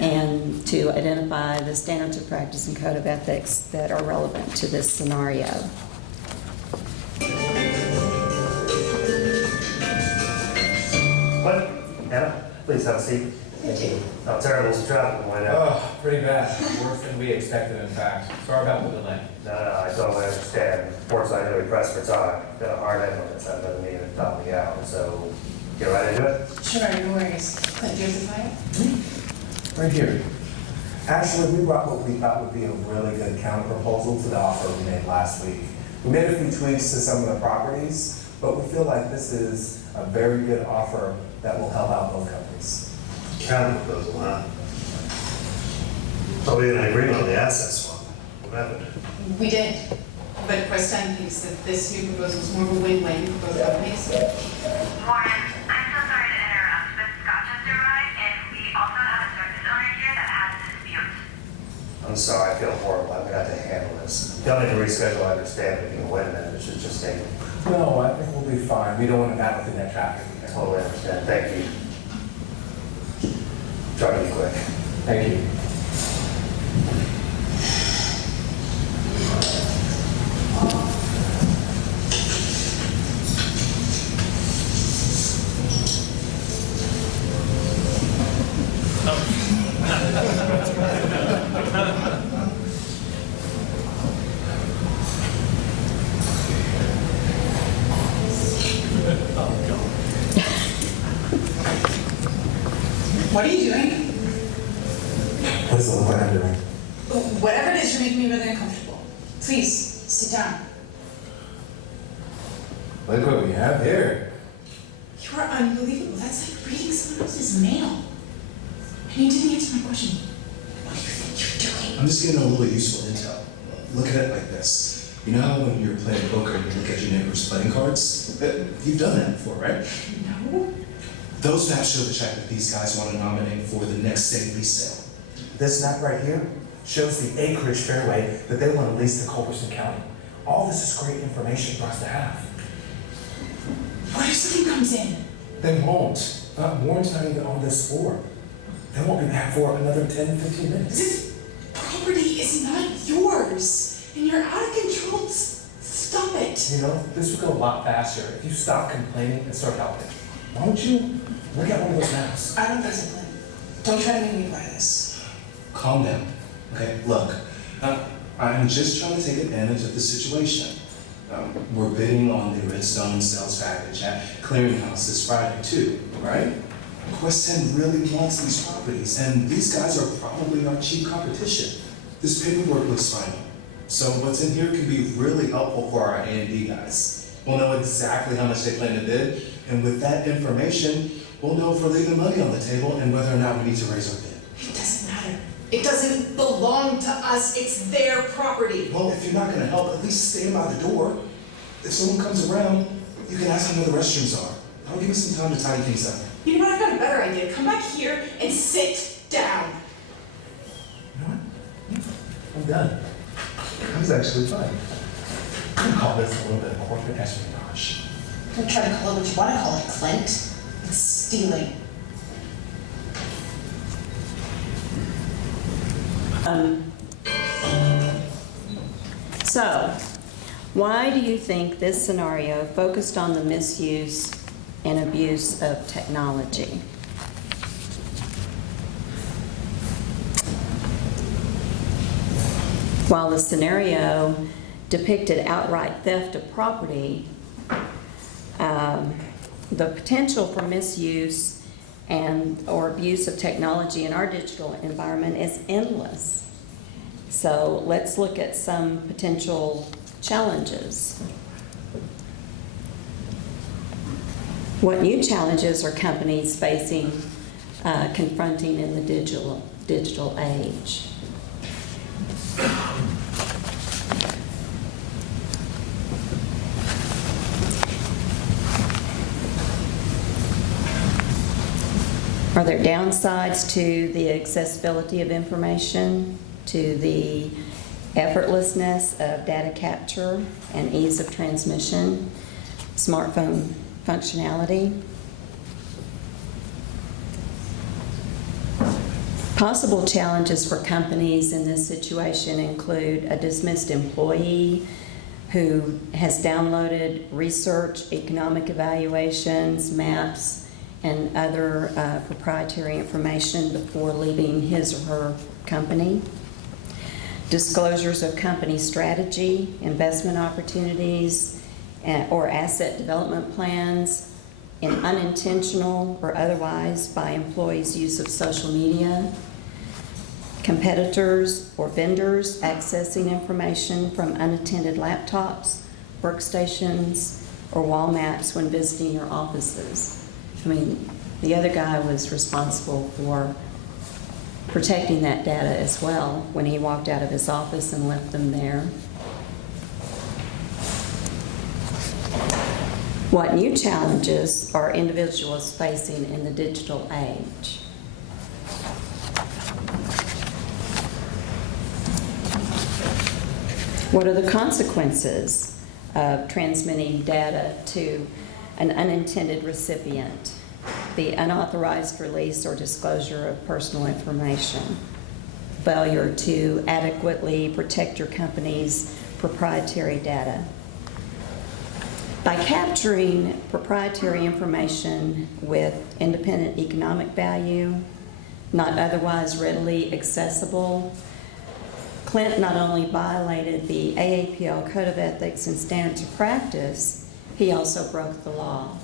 and to identify the standards of practice and code of ethics that are relevant to this scenario. What? Anna, please have a seat. Thank you. How terrible is the traffic right now? Oh, pretty bad. Worse than we expected, in fact. Sorry about the delay. No, I totally understand. Fortunately, I know we pressed for time. Got a hard end on this. That doesn't mean it top me out. So, get right into it. Sure, no worries. Clint, do you have the file? Right here. Actually, we brought what we thought would be a really good counter proposal to the offer we made last week. We made a few tweaks to some of the properties, but we feel like this is a very good offer that will help out both companies. Counter proposal, huh? Thought we had an agreement on the asset swap. What happened? We did, but Preston thinks that this new proposal is more of a win-win for both companies. Warren, I'm so sorry to interrupt, but Scott just arrived, and we also have a service owner here that has a dispute. I'm sorry. I feel horrible. I've got to handle this. Y'all need to reschedule. I understand, but you can wait a minute. It should just take. No, I think we'll be fine. We don't want to battle through that traffic. I totally understand. Thank you. Try to be quick. Thank you. What are you doing? What does it look like I'm doing? Whatever it is, you're making me really uncomfortable. Please, sit down. Look what we have here. You are unbelievable. That's like reading someone else's mail. And you didn't answer my question. What do you think you're doing? I'm just getting a little useful intel. Look at it like this. You know how when you're playing poker and you look at your neighbor's playing cards? You've done that before, right? No. Those maps show the check that these guys want to nominate for the next state lease sale. This map right here shows the acreage fairway that they want to lease to Culberson County. All this is great information for us to have. What if something comes in? They won't. Warren's not even on this floor. They won't be back for another 10, 15 minutes. This property is not yours. And you're out of control. Stop it. You know, this would go a lot faster if you stop complaining and start helping. Why don't you look at one of those maps? I don't discipline. Don't try to make me buy this. Calm down, okay? Look, I'm just trying to take advantage of the situation. We're bidding on the Redstone sales package at Clearinghouse this Friday too, right? Quest 10 really wants these properties, and these guys are probably our chief competition. This paperwork looks final. So what's in here can be really helpful for our A&D guys. We'll know exactly how much they plan to bid, and with that information, we'll know if we're leaving money on the table and whether or not we need to raise our bid. It doesn't matter. It doesn't belong to us. It's their property. Well, if you're not gonna help, at least stand by the door. If someone comes around, you can ask them where the restrooms are. That'll give us some time to tidy things up. You know what? I've got a better idea. Come back here and sit down. You know what? I'm done. That was actually fun. I call this a little bit of corporate espionage. Don't try to call it what you want to call it, Clint. It's stealing. So, why do you think this scenario focused on the misuse and abuse of technology? While the scenario depicted outright theft of property, the potential for misuse or abuse of technology in our digital environment is endless. So let's look at some potential challenges. What new challenges are companies confronting in the digital age? Are there downsides to the accessibility of information, to the effortlessness of data capture and ease of transmission, smartphone functionality? Possible challenges for companies in this situation include a dismissed employee who has downloaded research, economic evaluations, maps, and other proprietary information before leaving his or her company. Disclosures of company strategy, investment opportunities, or asset development plans in unintentional or otherwise by employees' use of social media. Competitors or vendors accessing information from unattended laptops, workstations, or wall maps when visiting your offices. I mean, the other guy was responsible for protecting that data as well when he walked out of his office and left them there. What new challenges are individuals facing in the digital age? What are the consequences of transmitting data to an unintended recipient? The unauthorized release or disclosure of personal information. Failure to adequately protect your company's proprietary data. By capturing proprietary information with independent economic value, not otherwise readily accessible, Clint not only violated the AAPL Code of Ethics and Standards of Practice, he also broke the law.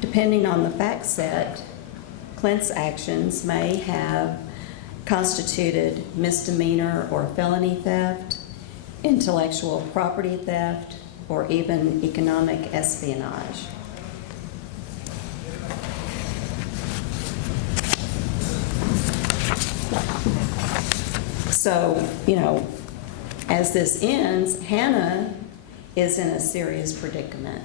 Depending on the fact set, Clint's actions may have constituted misdemeanor or felony theft, intellectual property theft, or even economic espionage. So, as this ends, Hannah is in a serious predicament.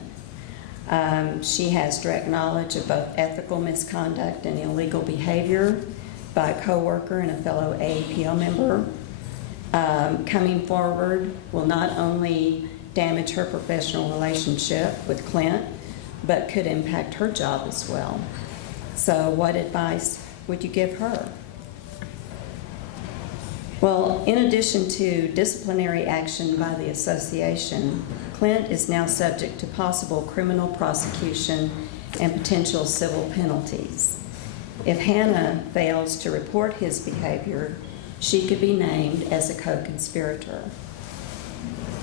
She has direct knowledge of both ethical misconduct and illegal behavior by a coworker and a fellow AAPL member. Coming forward will not only damage her professional relationship with Clint, but could impact her job as well. So what advice would you give her? Well, in addition to disciplinary action by the association, Clint is now subject to possible criminal prosecution and potential civil penalties. If Hannah fails to report his behavior, she could be named as a co-conspirator.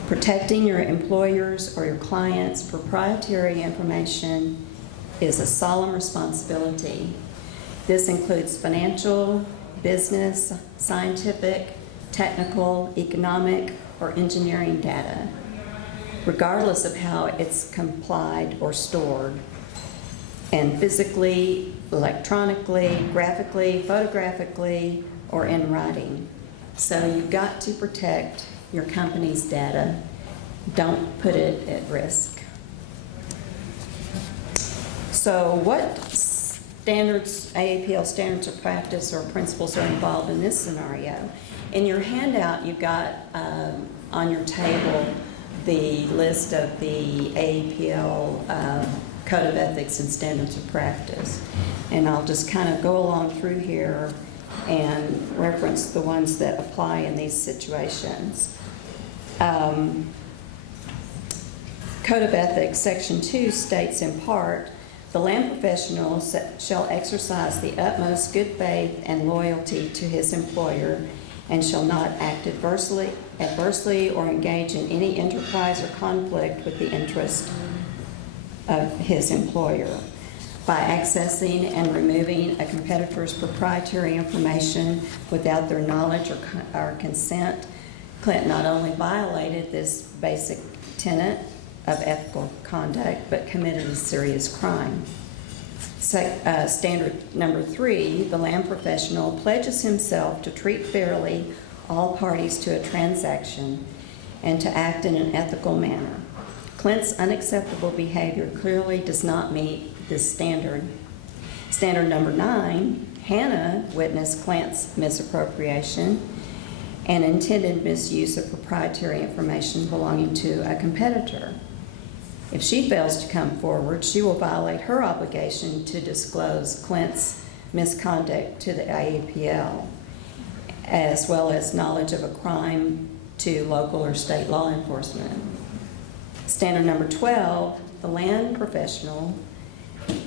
Protecting your employer's or your client's proprietary information is a solemn responsibility. This includes financial, business, scientific, technical, economic, or engineering data, regardless of how it's complied or stored, and physically, electronically, graphically, photographically, or in writing. So you've got to protect your company's data. Don't put it at risk. So what standards, AAPL standards of practice or principles are involved in this scenario? In your handout, you've got on your table the list of the AAPL Code of Ethics and Standards of Practice. And I'll just kind of go along through here and reference the ones that apply in these situations. Code of Ethics, Section 2 states in part, the land professional shall exercise the utmost good faith and loyalty to his employer and shall not act adversely or engage in any enterprise or conflict with the interest of his employer. By accessing and removing a competitor's proprietary information without their knowledge or consent, Clint not only violated this basic tenet of ethical conduct, but committed a serious crime. Standard number 3, the land professional pledges himself to treat fairly all parties to a transaction and to act in an ethical manner. Clint's unacceptable behavior clearly does not meet this standard. Standard number 9, Hannah witnessed Clint's misappropriation and intended misuse of proprietary information belonging to a competitor. If she fails to come forward, she will violate her obligation to disclose Clint's misconduct to the AEPL, as well as knowledge of a crime to local or state law enforcement. Standard number 12, the land professional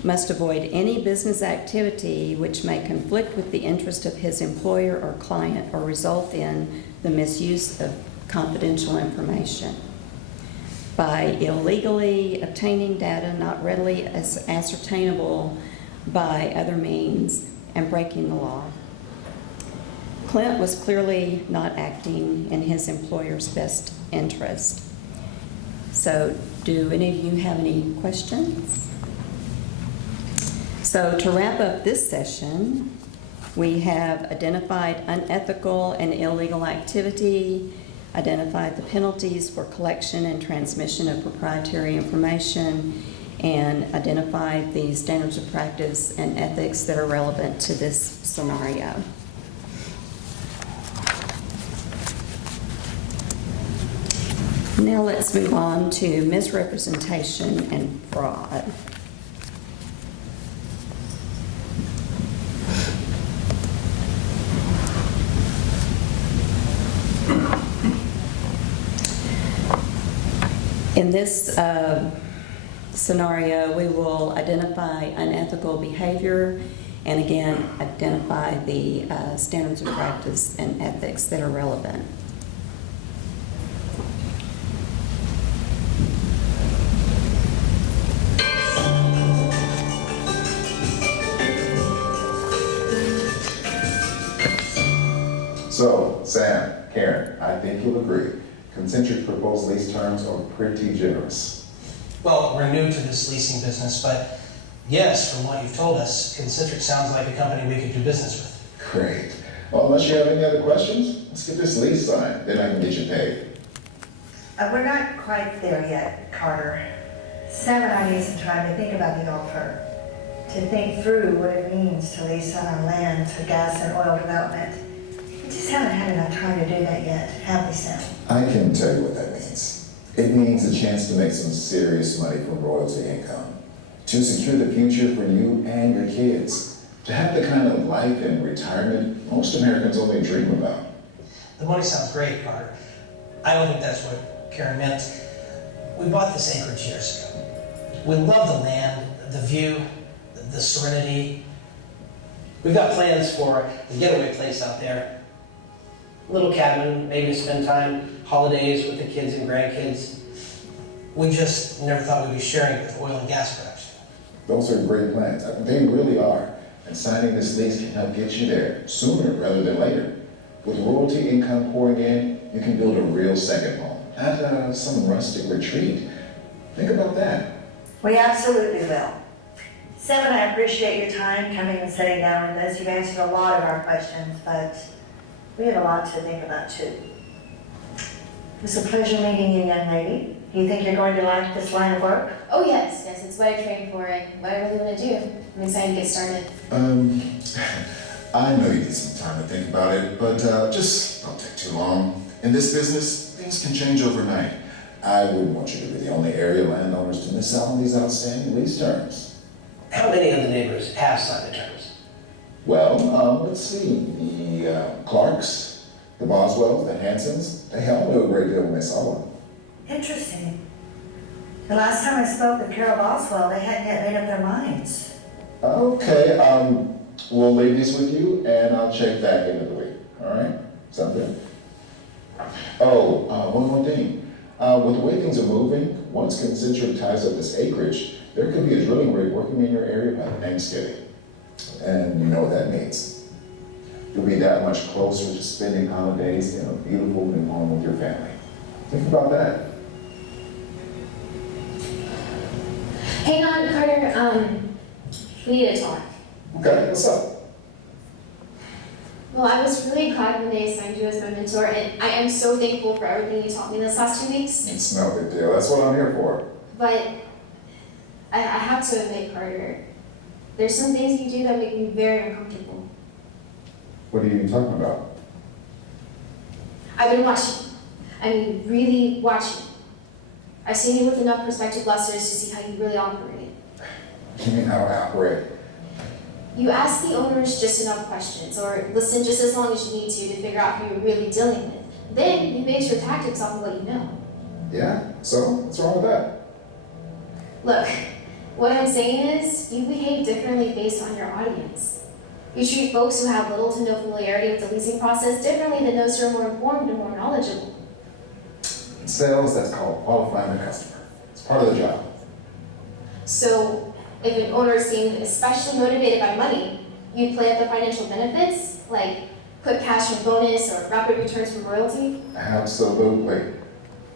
must avoid any business activity which may conflict with the interest of his employer or client or result in the misuse of confidential information. By illegally obtaining data not readily ascertainable by other means and breaking the law. Clint was clearly not acting in his employer's best interest. So, do any of you have any questions? So, to wrap up this session, we have identified unethical and illegal activity, identified the penalties for collection and transmission of proprietary information, and identified the standards of practice and ethics that are relevant to this scenario. Now let's move on to misrepresentation and fraud. In this scenario, we will identify unethical behavior and again identify the standards of practice and ethics that are relevant. So, Sam, Karen, I think you'll agree. Concentric's proposed lease terms are pretty generous. Well, we're new to this leasing business, but yes, from what you've told us, Concentric sounds like a company we could do business with. Great. Well, unless you have any other questions, let's get this lease signed, then I can get you paid. We're not quite there yet, Carter. Sam and I need some time to think about the offer, to think through what it means to lease on our land for gas and oil development. We just haven't had enough time to do that yet, have we, Sam? I can tell you what that means. It means a chance to make some serious money from royalty income, to secure the future for you and your kids, to have the kind of life and retirement most Americans only dream about. The money sounds great, Carter. I don't think that's what Karen meant. We bought this acreage years ago. We love the land, the view, the serenity. We've got plans for a getaway place out there. Little cabin, maybe to spend time, holidays with the kids and grandkids. We just never thought we'd be sharing it with oil and gas production. Those are great plans. They really are. And signing this lease can help get you there sooner rather than later. With royalty income pouring in, you can build a real second home, not some rustic retreat. Think about that. We absolutely will. Sam and I appreciate your time coming and sitting down with us. You've answered a lot of our questions, but we have a lot to think about too. It was a pleasure meeting you, young lady. Do you think you're going to like this line of work? Oh yes, it's what I trained for and what I really want to do. I'm excited to get started. I know you need some time to think about it, but just don't take too long. In this business, things can change overnight. I wouldn't want you to be the only area landowners to miss out on these outstanding lease terms. How many of the neighbors have signed the terms? Well, let's see. The Clarks, the Boswells, the Hansons, they all knew a great deal when they saw one. Interesting. The last time I spoke with Carol Boswell, they hadn't yet made up their minds. Okay, we'll leave these with you, and I'll check back into the week, all right? Something? Oh, one more thing. With the way things are moving, once Concentric ties up this acreage, there could be a drilling rig working in your area by Thanksgiving. And you know what that means. You'll be that much closer to spending holidays in a beautiful new home with your family. Think about that. Hang on, Carter. We need to talk. Okay, what's up? Well, I was really glad when they assigned you as my mentor, and I am so thankful for everything you taught me this last 2 weeks. It's no big deal. That's what I'm here for. But I have to admit, Carter, there's some things you do that make me very uncomfortable. What are you talking about? I've been watching. I mean, really watching. I've seen you with enough prospective lessers to see how you really operate. You mean how I operate? You ask the owners just enough questions, or listen just as long as you need to figure out who you're really dealing with. Then you base your tactics off of what you know. Yeah? So, what's wrong with that? Look, what I'm saying is, you behave differently based on your audience. You treat folks who have little to no familiarity with the leasing process differently than those who are more informed and more knowledgeable. In sales, that's called qualifying the customer. It's part of the job. So, if an owner seemed especially motivated by money, you'd play up the financial benefits, like quick cash from bonus or rapid returns from royalty? Absolutely.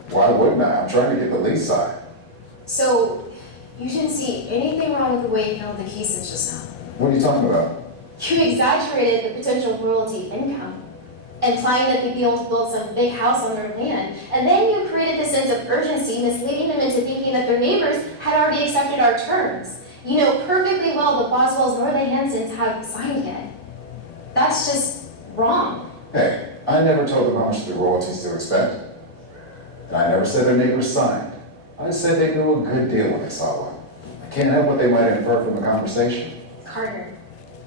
Why wouldn't I? I'm trying to get the lease side. So, you didn't see anything wrong with the way you handled the cases just now. What are you talking about? You exaggerated the potential royalty income, implying that they'd be able to build some big house on their land. And then you created this sense of urgency, misleading them into thinking that their neighbors had already accepted our terms. You know perfectly well the Boswells nor the Hansons have signed yet. That's just wrong. Hey, I never told them how much the royalties to expect. And I never said their neighbors signed. I said they knew a good deal when they saw one. I can't help what they might infer from the conversation. Carter,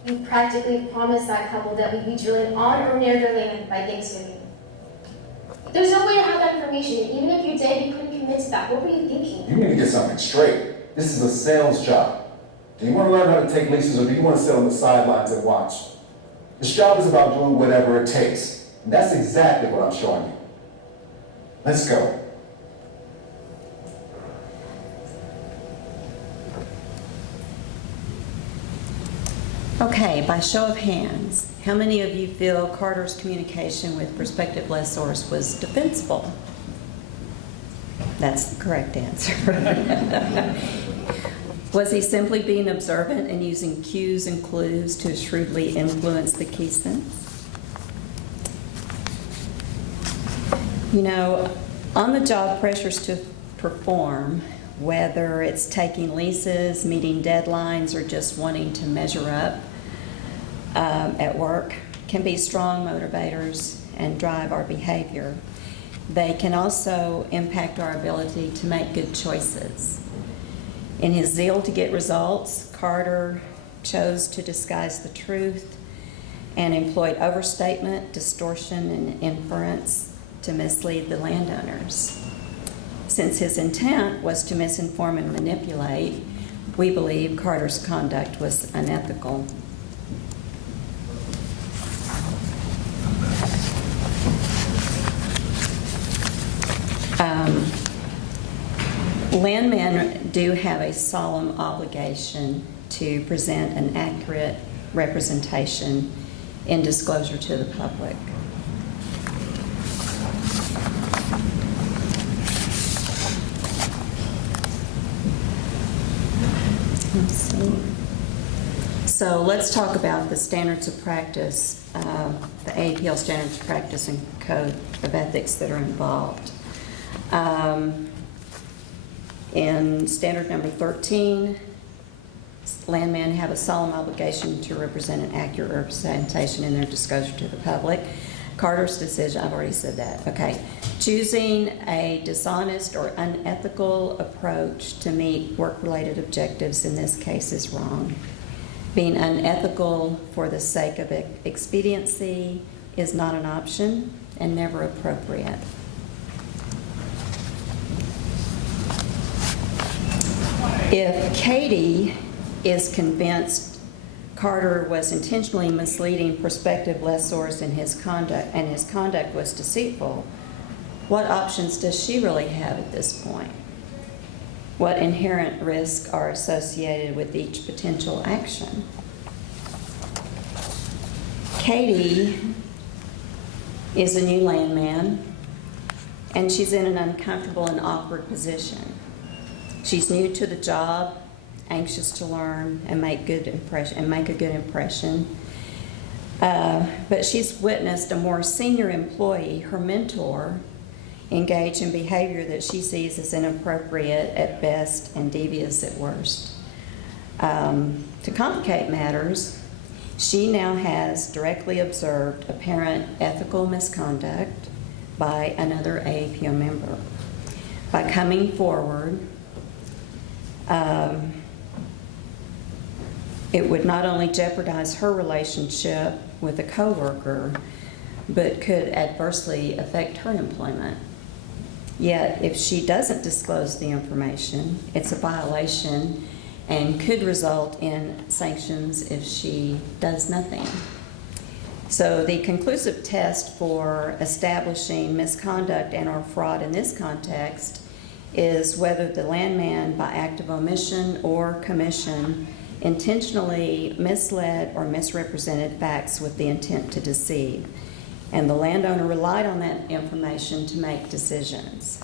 you practically promised that couple that we'd be drilling on or near their land by Thanksgiving. There's no way to have that information. Even if you did, you couldn't commit to that. What were you thinking? You need to get something straight. This is a sales job. Do you want to learn how to take leases, or do you want to sit on the sidelines and watch? This job is about doing whatever it takes. And that's exactly what I'm showing you. Let's go. Okay, by show of hands, how many of you feel Carter's communication with prospective lessors was defensible? That's the correct answer. Was he simply being observant and using cues and clues to shrewdly influence the Keystons? You know, on-the-job pressures to perform, whether it's taking leases, meeting deadlines, or just wanting to measure up at work, can be strong motivators and drive our behavior. They can also impact our ability to make good choices. In his zeal to get results, Carter chose to disguise the truth and employed overstatement, distortion, and inference to mislead the landowners. Since his intent was to misinform and manipulate, we believe Carter's conduct was unethical. Landmen do have a solemn obligation to present an accurate representation in disclosure to the public. So let's talk about the standards of practice, the AAPL standards of practice and code of ethics that are involved. In standard number 13, landmen have a solemn obligation to represent an accurate representation in their disclosure to the public. Carter's decision, I've already said that, okay. Choosing a dishonest or unethical approach to meet work-related objectives in this case is wrong. Being unethical for the sake of expediency is not an option and never appropriate. If Katie is convinced Carter was intentionally misleading prospective lessors in his conduct, and his conduct was deceitful, what options does she really have at this point? What inherent risks are associated with each potential action? Katie is a new landman, and she's in an uncomfortable and awkward position. She's new to the job, anxious to learn and make a good impression. But she's witnessed a more senior employee, her mentor, engage in behavior that she sees as inappropriate at best and devious at worst. To complicate matters, she now has directly observed apparent ethical misconduct by another AAPO member. By coming forward, it would not only jeopardize her relationship with a coworker, but could adversely affect her employment. Yet, if she doesn't disclose the information, it's a violation and could result in sanctions if she does nothing. So the conclusive test for establishing misconduct and/or fraud in this context is whether the landman, by act of omission or commission, intentionally misled or misrepresented facts with the intent to deceive, and the landowner relied on that information to make decisions.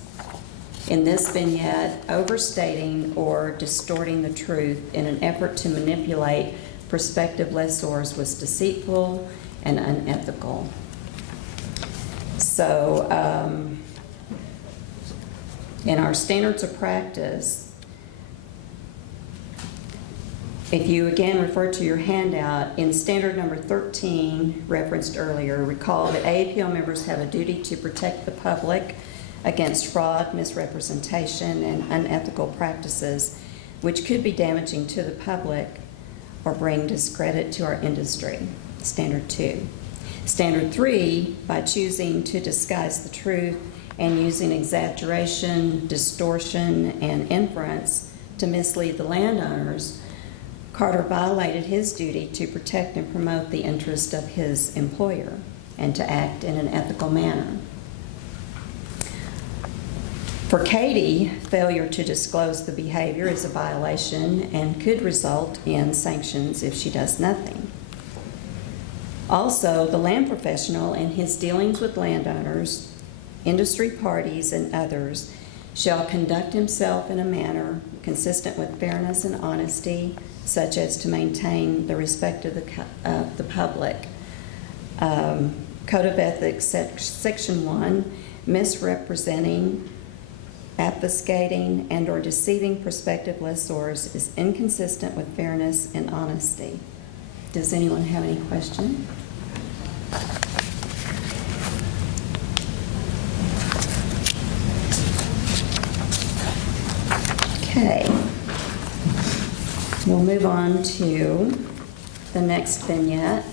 In this vignette, overstating or distorting the truth in an effort to manipulate prospective lessors was deceitful and unethical. So, in our standards of practice, if you again refer to your handout, in standard number 13, referenced earlier, recall that AAPL members have a duty to protect the public against fraud, misrepresentation, and unethical practices which could be damaging to the public or bring discredit to our industry. Standard 2. Standard 3, by choosing to disguise the truth and using exaggeration, distortion, and inference to mislead the landowners, Carter violated his duty to protect and promote the interest of his employer and to act in an ethical manner. For Katie, failure to disclose the behavior is a violation and could result in sanctions if she does nothing. Also, the land professional in his dealings with landowners, industry parties, and others shall conduct himself in a manner consistent with fairness and honesty, such as to maintain the respect of the public. Code of Ethics, Section 1, misrepresenting, obfuscating, and/or deceiving prospective lessors is inconsistent with fairness and honesty. Does anyone have any question? Okay. We'll move on to the next vignette.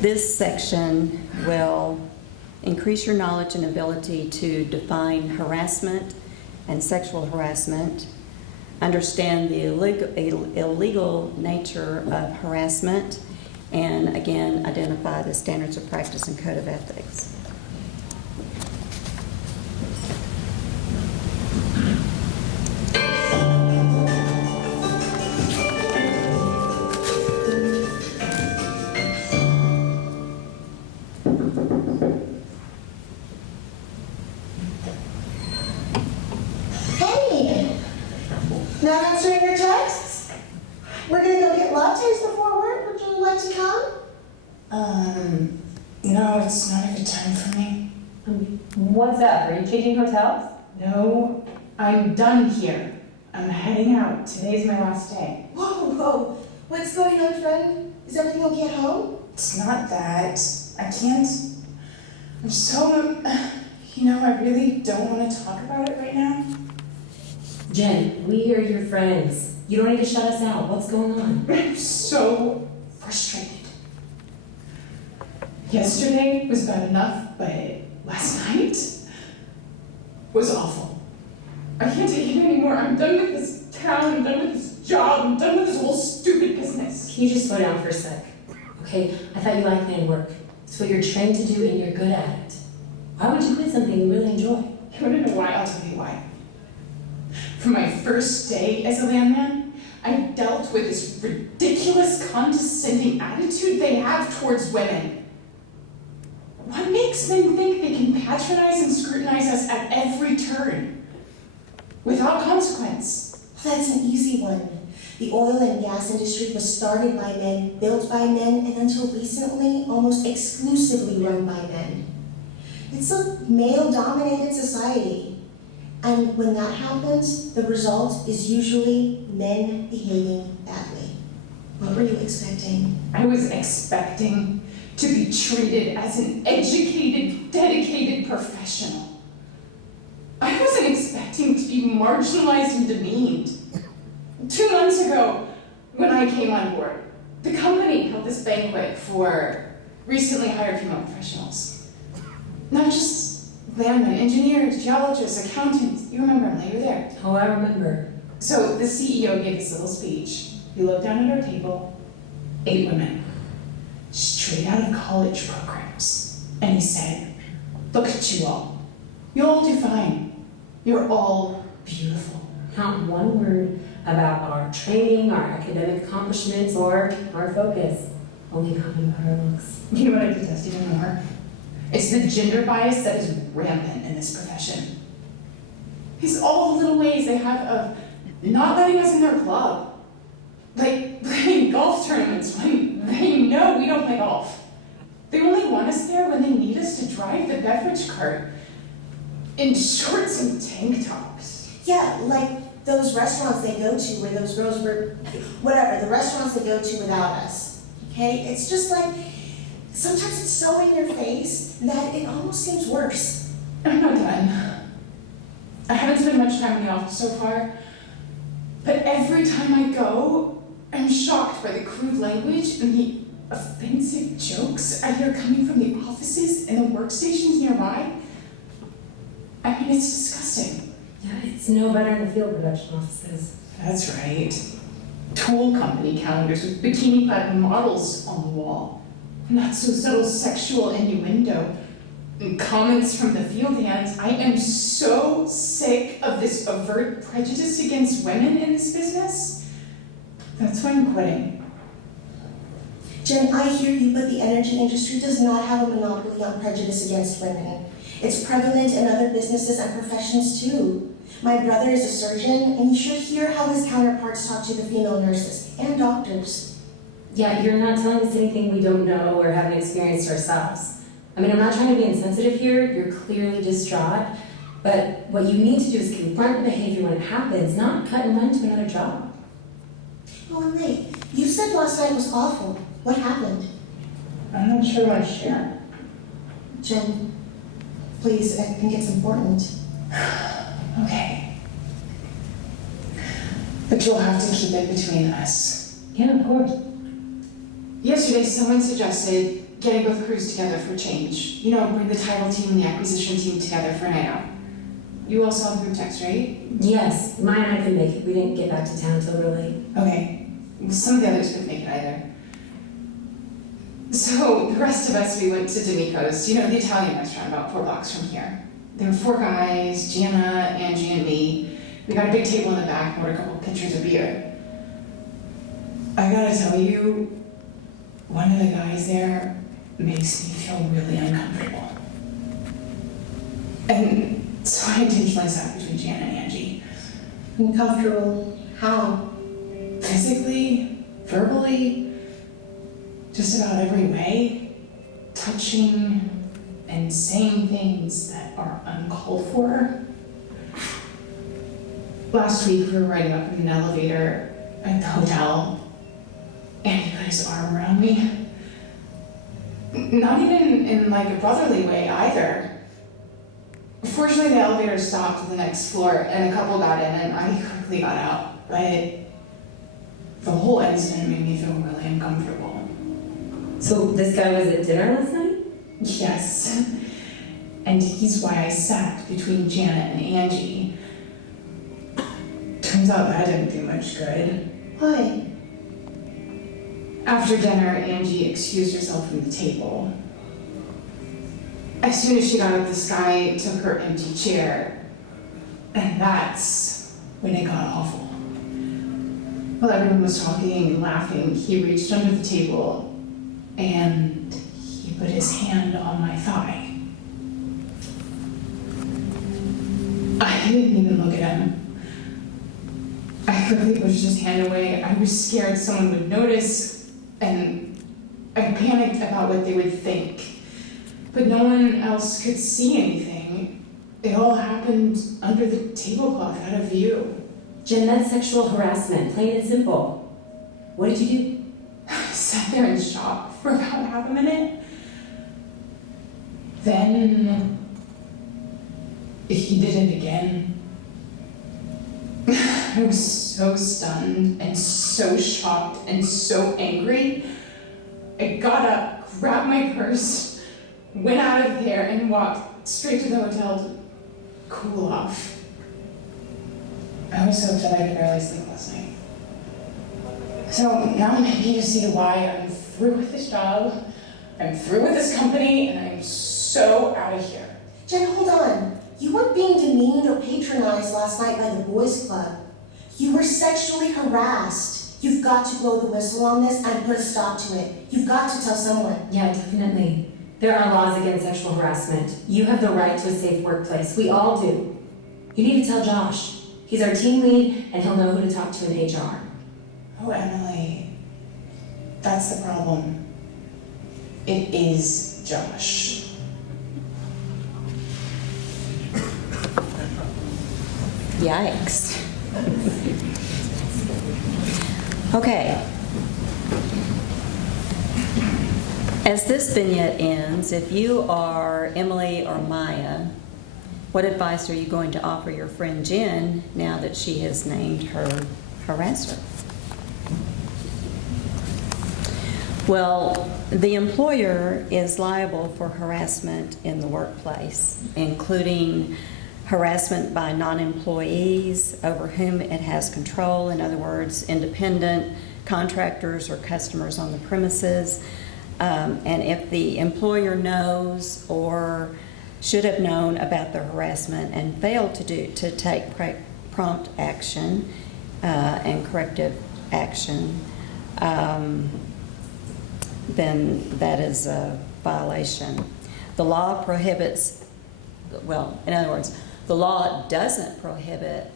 This section will increase your knowledge and ability to define harassment and sexual harassment, understand the illegal nature of harassment, and again, identify the standards of practice and code of ethics. Hey, not answering your texts? We're gonna go get lattes before work. Would you like to come? No, it's not a good time for me. What's up? Are you changing hotels? No, I'm done here. I'm heading out. Today's my last day. Whoa. What's going on, friend? Is everything okay at home? It's not that. I can't. I'm so, I really don't want to talk about it right now. Jen, we are your friends. You don't need to shut us out. What's going on? I'm so frustrated. Yesterday was bad enough, but last night was awful. I can't take it anymore. I'm done with this town, I'm done with this job, I'm done with this whole stupid business. Can you just slow down for a sec? Okay, I thought you liked land work. It's what you're trained to do and you're good at it. Why would you quit something you really enjoy? You want to know why? I'll tell you why. From my first day as a landman, I dealt with this ridiculous, condescending attitude they have towards women. What makes men think they can patronize and scrutinize us at every turn, without consequence? That's an easy one. The oil and gas industry was started by men, built by men, and until recently, almost exclusively run by men. It's a male-dominated society. And when that happens, the result is usually men behaving badly. What were you expecting? I was expecting to be treated as an educated, dedicated professional. I wasn't expecting to be marginalized and demeaned. 2 months ago, when I came on board, the company held this banquet for recently hired female professionals. Not just landmen, engineers, geologists, accountants. You remember, Emily, you were there. Oh, I remember. So the CEO gave this little speech. He looked down at our table, 8 women, straight out of college programs. And he said, look at you all. You'll all do fine. You're all beautiful. Not one word about our training, our academic accomplishments, or our focus. Only comment about our looks. You know what I detest even more? It's the gender bias that is rampant in this profession. It's all the little ways they have of not letting us in their club. Like playing golf tournaments when they know we don't play golf. They only want us there when they need us to drive the beverage cart in shorts and tank tops. Yeah, like those restaurants they go to where those girls were, whatever, the restaurants they go to without us. Okay? It's just like, sometimes it's so in your face that it almost seems worse. I'm not done. I haven't spent much time in the office so far, but every time I go, I'm shocked by the crude language and the offensive jokes I hear coming from the offices and the workstations nearby. I mean, it's disgusting. Yeah, it's no better in the field production offices. That's right. Tool company calendars with bikini-clad models on the wall. Not so subtle sexual innuendo. And comments from the field hands. I am so sick of this overt prejudice against women in this business. That's why I'm quitting. Jen, I hear you, but the energy industry does not have a monopoly on prejudice against women. It's prevalent in other businesses and professions too. My brother is a surgeon, and you should hear how his counterparts talk to the female nurses and doctors. Yeah, you're not telling us anything we don't know or haven't experienced ourselves. I mean, I'm not trying to be insensitive here. You're clearly distraught. But what you need to do is confront the behavior when it happens, not cut and run to another job. Oh, and wait, you said last night was awful. What happened? I'm not sure what to share. Jen, please, I think it's important. Okay. But you'll have to keep it between us. Yeah, of course. Yesterday, someone suggested getting both crews together for change. You know, bring the title team and the acquisition team together for a night out. You all saw the group text, right? Yes, mine and I could make it. We didn't get back to town until real late. Okay. Well, some of the others couldn't make it either. So the rest of us, we went to D'Amico's, you know, the Italian restaurant about 4 blocks from here. There were 4 guys, Gianna, Angie, and me. We got a big table in the back and ordered a couple pitchers of beer. I gotta tell you, one of the guys there makes me feel really uncomfortable. And so I intentionally sat between Gianna and Angie. Uncomfortable? How? Physically, verbally, just about every way, touching and saying things that are uncalled for. Last week we were riding up in an elevator at the hotel, and he put his arm around me. Not even in like a brotherly way either. Fortunately, the elevator stopped at the next floor, and a couple got in, and I quickly got out. But the whole incident made me feel really uncomfortable. So this guy was at dinner last night? Yes. And he's why I sat between Janet and Angie. Turns out that didn't do much good. Why? After dinner, Angie excused herself from the table. As soon as she got up, this guy took her empty chair. And that's when it got awful. While everyone was talking and laughing, he reached under the table and he put his hand on my thigh. I didn't even look at him. I quickly pushed his hand away. I was scared someone would notice, and I panicked about what they would think. But no one else could see anything. It all happened under the tablecloth, out of view. Jen, that's sexual harassment, plain and simple. What did you do? I sat there in shock for about half a minute. Then he did it again. I was so stunned and so shocked and so angry. I got up, grabbed my purse, went out of there, and walked straight to the hotel to cool off. I was so upset I could barely sleep last night. So now maybe you see why I'm through with this job, I'm through with this company, and I'm so out of here. Jen, hold on. You weren't being demeaned or patronized last night by the boys' club. You were sexually harassed. You've got to blow the whistle on this and put a stop to it. You've got to tell someone. Yeah, definitely. There are laws against sexual harassment. You have the right to a safe workplace. We all do. You need to tell Josh. He's our team lead, and he'll know who to talk to in HR. Oh, Emily, that's the problem. It is Josh. Yikes. Okay. As this vignette ends, if you are Emily or Maya, what advice are you going to offer your friend Jen now that she has named her harasser? Well, the employer is liable for harassment in the workplace, including harassment by non-employees over whom it has control, in other words, independent contractors or customers on the premises. And if the employer knows or should have known about the harassment and failed to take prompt action and corrective action, then that is a violation. The law prohibits, well, in other words, the law doesn't prohibit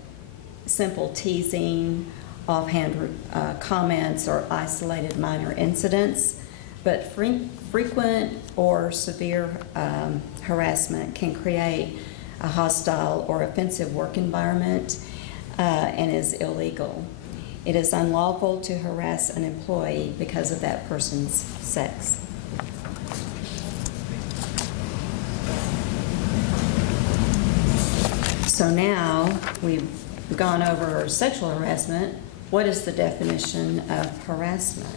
simple teasing, offhand comments, or isolated minor incidents, but frequent or severe harassment can create a hostile or offensive work environment and is illegal. It is unlawful to harass an employee because of that person's sex. So now we've gone over sexual harassment. What is the definition of harassment?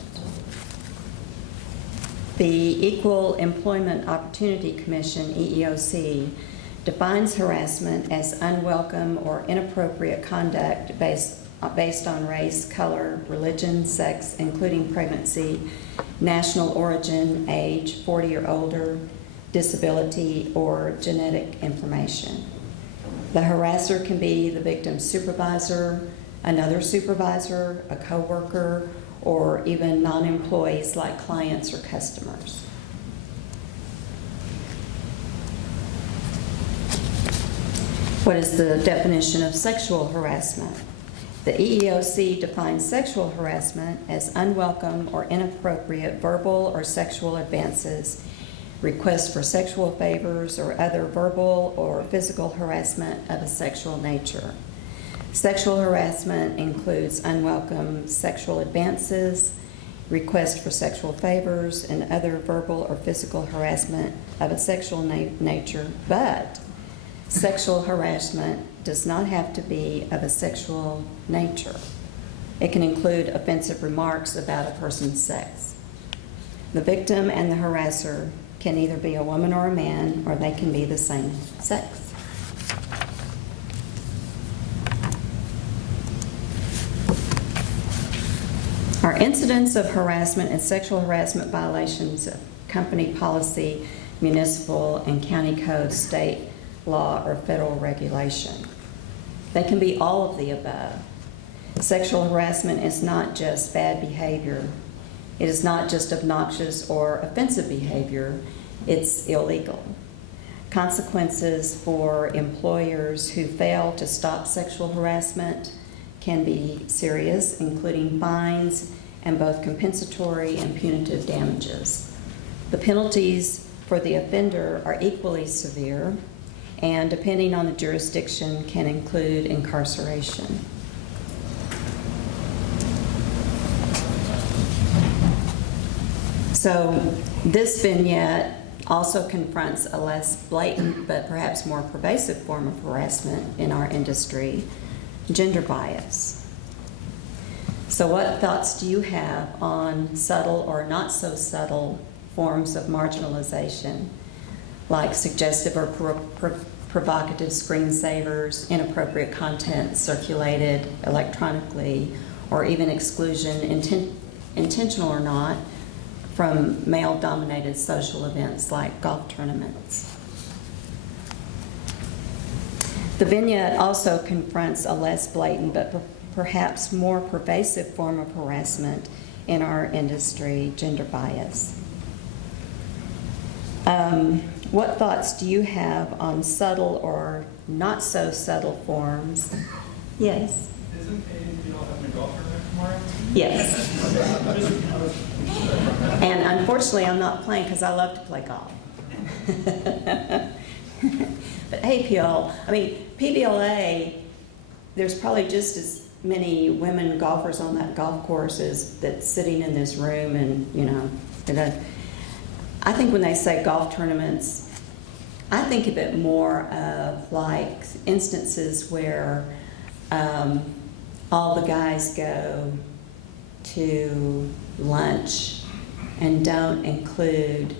The Equal Employment Opportunity Commission, EEOC, defines harassment as unwelcome or inappropriate conduct based on race, color, religion, sex, including pregnancy, national origin, age, 40 or older, disability, or genetic information. The harasser can be the victim's supervisor, another supervisor, a coworker, or even non-employees like clients or customers. What is the definition of sexual harassment? The EEOC defines sexual harassment as unwelcome or inappropriate verbal or sexual advances, requests for sexual favors, or other verbal or physical harassment of a sexual nature. Sexual harassment includes unwelcome sexual advances, requests for sexual favors, and other verbal or physical harassment of a sexual nature, but sexual harassment does not have to be of a sexual nature. It can include offensive remarks about a person's sex. The victim and the harasser can either be a woman or a man, or they can be the same sex. Our incidents of harassment and sexual harassment violations of company policy, municipal and county code, state law, or federal regulation. They can be all of the above. Sexual harassment is not just bad behavior. It is not just obnoxious or offensive behavior. It's illegal. Consequences for employers who fail to stop sexual harassment can be serious, including fines and both compensatory and punitive damages. The penalties for the offender are equally severe, and depending on the jurisdiction, can include incarceration. So this vignette also confronts a less blatant but perhaps more pervasive form of harassment in our industry, gender bias. So what thoughts do you have on subtle or not so subtle forms of marginalization, like suggestive or provocative screensavers, inappropriate content circulated electronically, or even exclusion, intentional or not, from male-dominated social events like golf tournaments? The vignette also confronts a less blatant but perhaps more pervasive form of harassment in our industry, gender bias. What thoughts do you have on subtle or not so subtle forms? Yes? Isn't APL having a golf tournament tomorrow? Yes. And unfortunately, I'm not playing because I love to play golf. But APL, I mean, PBLA, there's probably just as many women golfers on that golf course as that's sitting in this room, and, you know, I think when they say golf tournaments, I think of it more of like instances where all the guys go to lunch and don't include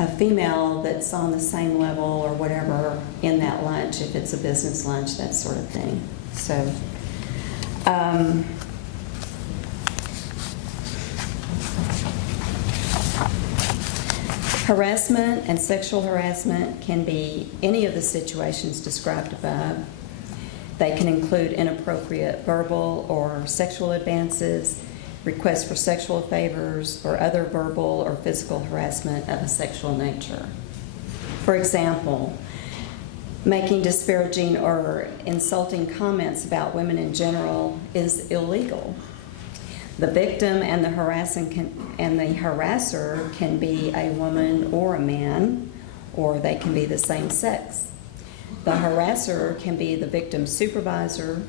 a female that's on the same level or whatever in that lunch, if it's a business lunch, that sort of thing. So, harassment and sexual harassment can be any of the situations described above. They can include inappropriate verbal or sexual advances, requests for sexual favors, or other verbal or physical harassment of a sexual nature. For example, making disparaging or insulting comments about women in general is illegal. The victim and the harasser can be a woman or a man, or they can be the same sex. The harasser can be the victim's supervisor,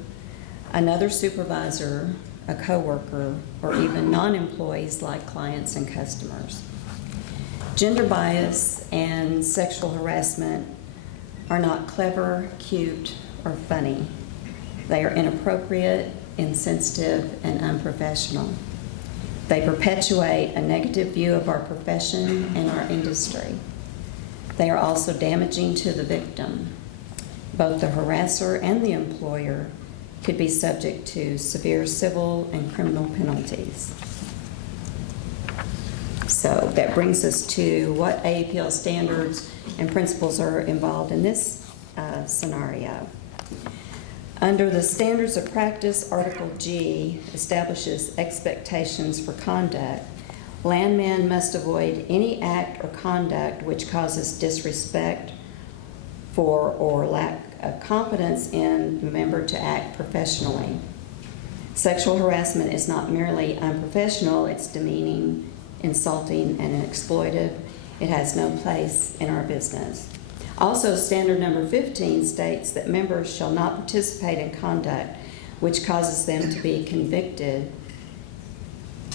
another supervisor, a coworker, or even non-employees like clients and customers. Gender bias and sexual harassment are not clever, cute, or funny. They are inappropriate, insensitive, and unprofessional. They perpetuate a negative view of our profession and our industry. They are also damaging to the victim. Both the harasser and the employer could be subject to severe civil and criminal penalties. So that brings us to what AAPL standards and principles are involved in this scenario. Under the Standards of Practice, Article G establishes expectations for conduct. Landmen must avoid any act or conduct which causes disrespect for or lack of confidence in the member to act professionally. Sexual harassment is not merely unprofessional, it's demeaning, insulting, and exploitive. It has no place in our business. Also, standard number 15 states that members shall not participate in conduct which causes them to be convicted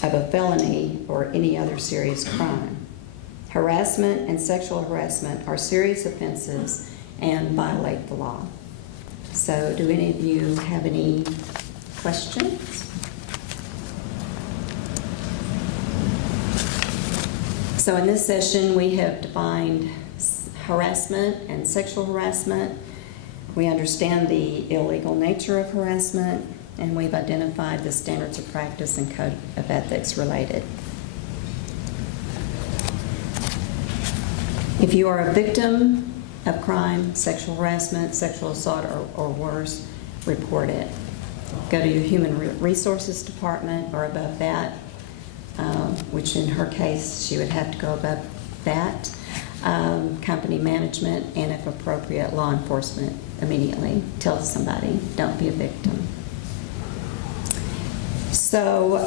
of a felony or any other serious crime. Harassment and sexual harassment are serious offenses and violate the law. So, do any of you have any questions? So in this session, we have defined harassment and sexual harassment. We understand the illegal nature of harassment, and we've identified the standards of practice and code of ethics related. If you are a victim of crime, sexual harassment, sexual assault, or worse, report it. Go to your Human Resources Department or above that, which in her case, she would have to go above that, company management, and if appropriate, law enforcement immediately. Tell somebody, don't be a victim. So,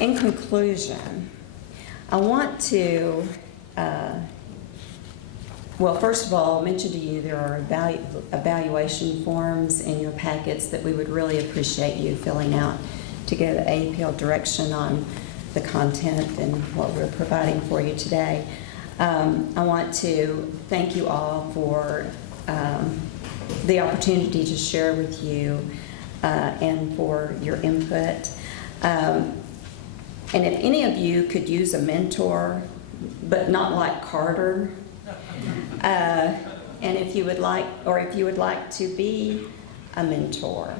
in conclusion, I want to, well, first of all, mention to you there are evaluation forms in your packets that we would really appreciate you filling out to give APL direction on the content and what we're providing for you today. I want to thank you all for the opportunity to share with you and for your input. And if any of you could use a mentor, but not like Carter, and if you would like, or if you would like to be a mentor,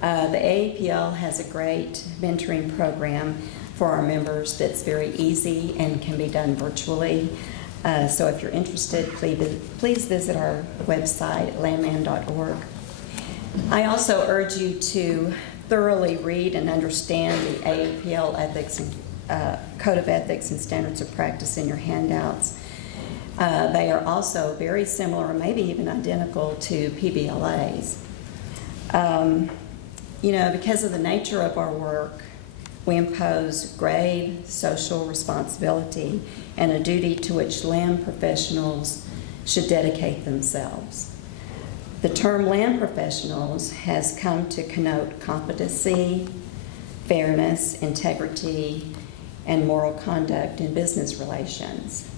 the AAPL has a great mentoring program for our members that's very easy and can be done virtually. So if you're interested, please visit our website, landman.org. I also urge you to thoroughly read and understand the AAPL ethics and Code of Ethics and Standards of Practice in your handouts. They are also very similar, or maybe even identical, to PBLAs. You know, because of the nature of our work, we impose grave social responsibility and a duty to which land professionals should dedicate themselves. The term land professionals has come to connote competency, fairness, integrity, and moral conduct in business relations.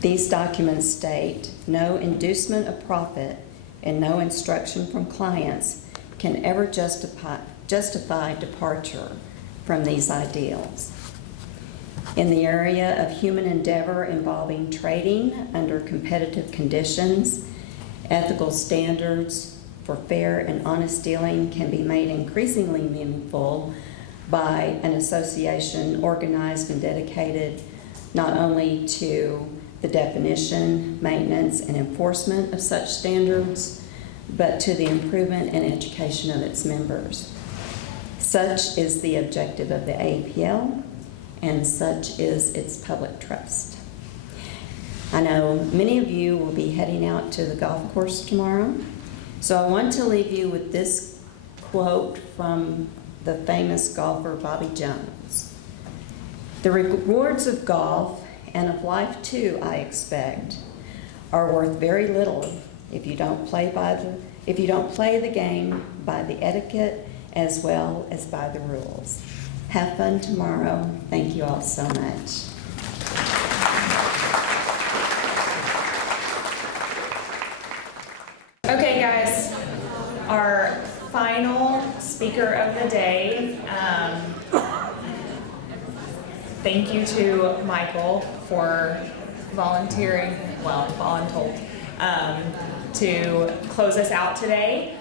These documents state no inducement of profit and no instruction from clients can ever justify departure from these ideals. In the area of human endeavor involving trading under competitive conditions, ethical standards for fair and honest dealing can be made increasingly meaningful by an association organized and dedicated not only to the definition, maintenance, and enforcement of such standards, but to the improvement and education of its members. Such is the objective of the AAPL, and such is its public trust. I know many of you will be heading out to the golf course tomorrow, so I want to leave you with this quote from the famous golfer Bobby Jones. "The rewards of golf, and of life too, I expect, are worth very little if you don't play the game by the etiquette as well as by the rules." Have fun tomorrow. Thank you all so much. Okay, guys, our final speaker of the day. Thank you to Michael for volunteering, well, voluntold, to close us out today.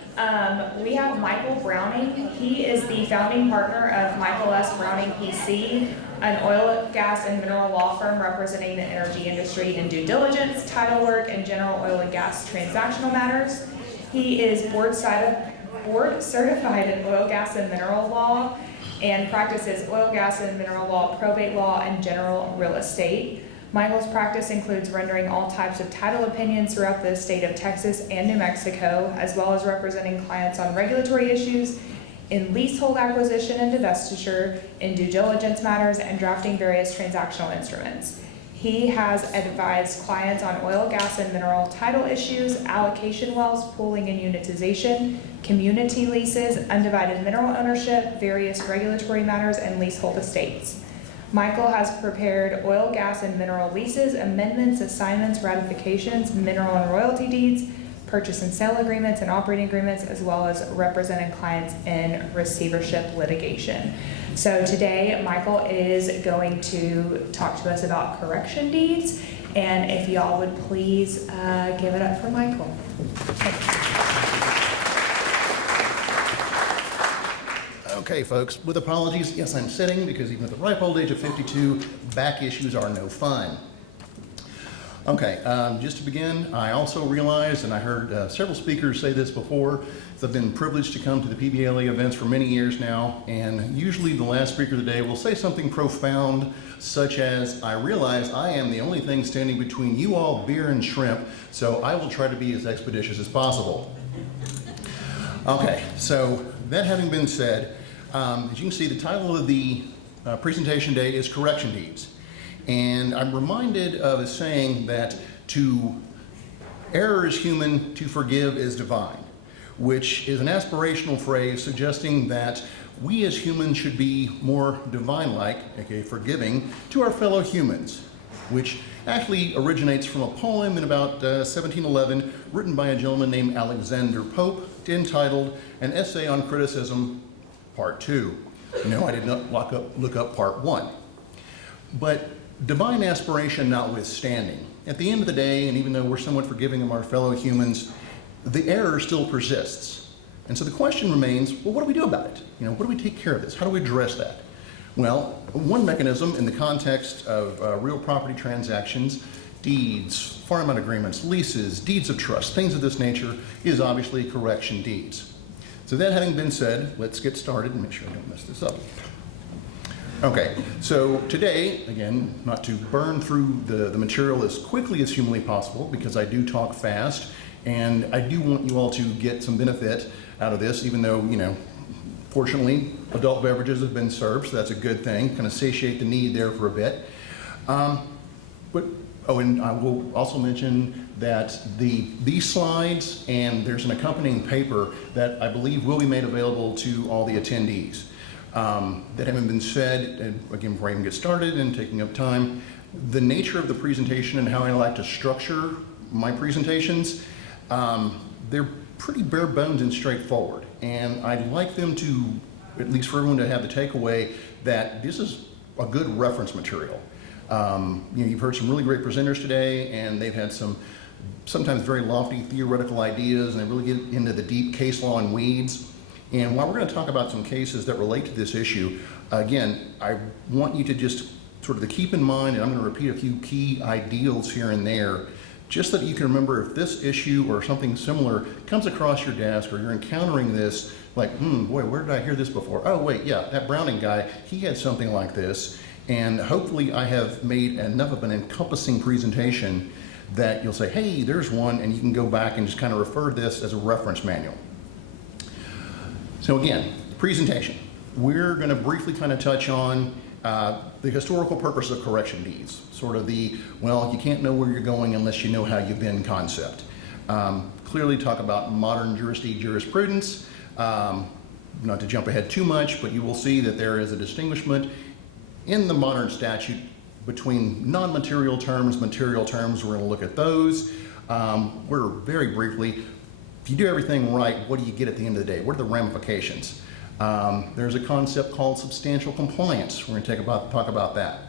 We have Michael Browning. He is the founding partner of Michael S. Browning PC, an oil, gas, and mineral law firm representing the energy industry in due diligence, title work, and general oil and gas transactional matters. He is board certified in oil, gas, and mineral law and practices oil, gas, and mineral law, probate law, and general real estate. Michael's practice includes rendering all types of title opinions throughout the state of Texas and New Mexico, as well as representing clients on regulatory issues, in leasehold acquisition and divestiture, in due diligence matters, and drafting various transactional instruments. He has advised clients on oil, gas, and mineral title issues, allocation wells, pooling and unitization, community leases, undivided mineral ownership, various regulatory matters, and leasehold estates. Michael has prepared oil, gas, and mineral leases, amendments, assignments, ratifications, mineral and royalty deeds, purchase and sale agreements, and operating agreements, as well as representing clients in receivership litigation. So today, Michael is going to talk to us about correction deeds, and if y'all would please give it up for Michael. Okay, folks, with apologies, yes, I'm sitting because even at the ripe old age of 52, back issues are no fun. Okay, just to begin, I also realized, and I heard several speakers say this before, I've been privileged to come to the PBLA events for many years now, and usually the last speaker of the day will say something profound, such as, I realize I am the only thing standing between you all, beer and shrimp, so I will try to be as expeditious as possible. Okay, so that having been said, as you can see, the title of the presentation today is Correction Deeds. And I'm reminded of a saying that to err is human, to forgive is divine, which is an aspirational phrase suggesting that we as humans should be more divine-like, aka forgiving, to our fellow humans, which actually originates from a poem in about 1711 written by a gentleman named Alexander Pope entitled An Essay on Criticism, Part 2. No, I did not look up Part 1. But divine aspiration notwithstanding, at the end of the day, and even though we're somewhat forgiving of our fellow humans, the error still persists. And so the question remains, well, what do we do about it? You know, what do we take care of this? How do we address that? Well, one mechanism in the context of real property transactions, deeds, farm out agreements, leases, deeds of trust, things of this nature, is obviously correction deeds. So that having been said, let's get started and make sure I don't mess this up. Okay, so today, again, not to burn through the material as quickly as humanly possible, because I do talk fast, and I do want you all to get some benefit out of this, even though, you know, fortunately, adult beverages have been served, so that's a good thing, kind of satiate the need there for a bit. And I will also mention that these slides, and there's an accompanying paper that I believe will be made available to all the attendees. That having been said, and again, before I even get started and taking up time, the nature of the presentation and how I like to structure my presentations, they're pretty bare bones and straightforward. And I'd like them to, at least for everyone to have the takeaway that this is a good reference material. You know, you've heard some really great presenters today, and they've had some sometimes very lofty theoretical ideas, and they really get into the deep case law and weeds. And while we're going to talk about some cases that relate to this issue, again, I want you to just sort of keep in mind, and I'm going to repeat a few key ideals here and there, just so that you can remember if this issue or something similar comes across your desk or you're encountering this, like, boy, where did I hear this before? Oh, wait, yeah, that Browning guy, he had something like this. And hopefully I have made enough of an encompassing presentation that you'll say, hey, there's one, and you can go back and just kind of refer to this as a reference manual. So again, presentation. We're going to briefly kind of touch on the historical purpose of correction deeds, sort of the, well, you can't know where you're going unless you know how you've been concept. Clearly talk about modern jurisprudence, not to jump ahead too much, but you will see that there is a distinguishment in the modern statute between non-material terms, material terms. We're going to look at those. We're very briefly, if you do everything right, what do you get at the end of the day? What are the ramifications? There's a concept called substantial compliance. We're going to talk about that.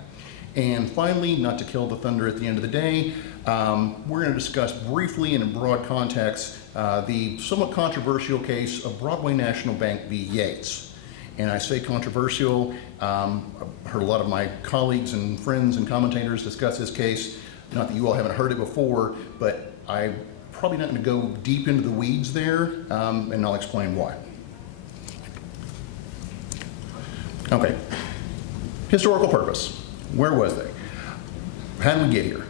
And finally, not to kill the thunder at the end of the day, we're going to discuss briefly and in broad context the somewhat controversial case of Broadway National Bank v. Yates. And I say controversial, I've heard a lot of my colleagues and friends and commentators discuss this case. Not that you all haven't heard it before, but I'm probably not going to go deep into the weeds there, and I'll explain why. Okay, historical purpose. Where was they? How did we get here?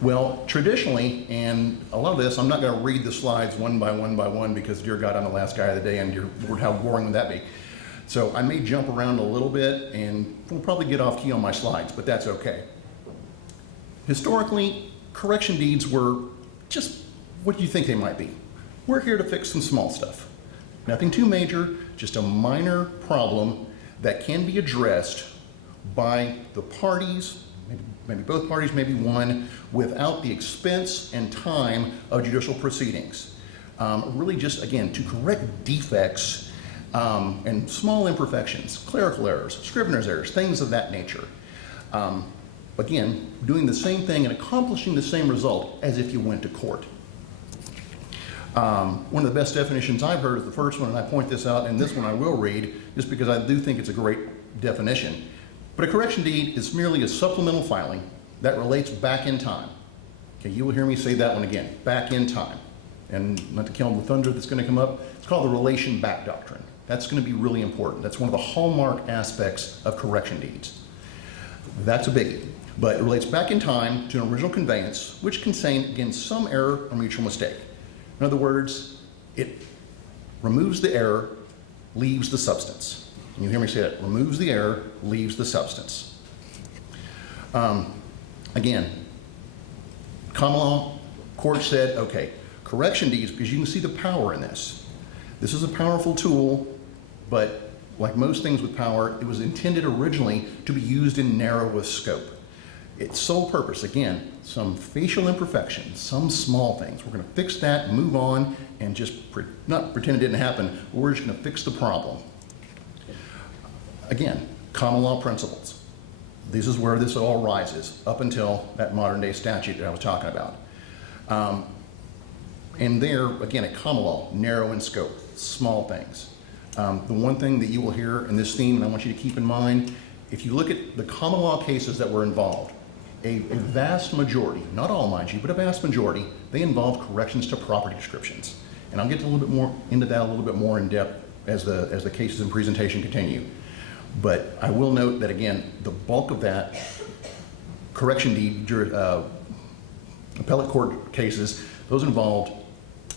Well, traditionally, and a lot of this, I'm not going to read the slides one by one because, dear God, I'm the last guy of the day, and how boring would that be? So I may jump around a little bit, and we'll probably get off key on my slides, but that's okay. Historically, correction deeds were just what you think they might be. We're here to fix some small stuff. Nothing too major, just a minor problem that can be addressed by the parties, maybe both parties, maybe one, without the expense and time of judicial proceedings. Really just, again, to correct defects and small imperfections, clerical errors, scrivener's errors, things of that nature. Again, doing the same thing and accomplishing the same result as if you went to court. One of the best definitions I've heard is the first one, and I point this out, and this one I will read, just because I do think it's a great definition. But a correction deed is merely a supplemental filing that relates back in time. Okay, you will hear me say that one again, back in time. And not to kill the thunder that's going to come up, it's called the relation back doctrine. That's going to be really important. That's one of the hallmark aspects of correction deeds. That's a biggie. But it relates back in time to an original conveyance, which contained, again, some error or mutual mistake. In other words, it removes the error, leaves the substance. And you hear me say that, removes the error, leaves the substance. Again, common law, court said, okay, correction deeds, because you can see the power in this. This is a powerful tool, but like most things with power, it was intended originally to be used in narrowest scope. Its sole purpose, again, some facial imperfections, some small things. We're going to fix that, move on, and just not pretend it didn't happen, but we're just going to fix the problem. Again, common law principles. This is where this all rises, up until that modern day statute that I was talking about. And there, again, at common law, narrow in scope, small things. The one thing that you will hear in this theme, and I want you to keep in mind, if you look at the common law cases that were involved, a vast majority, not all mind you, but a vast majority, they involved corrections to property descriptions. And I'll get a little bit more into that a little bit more in depth as the cases and presentation continue. But I will note that, again, the bulk of that correction deed, appellate court cases, those involved,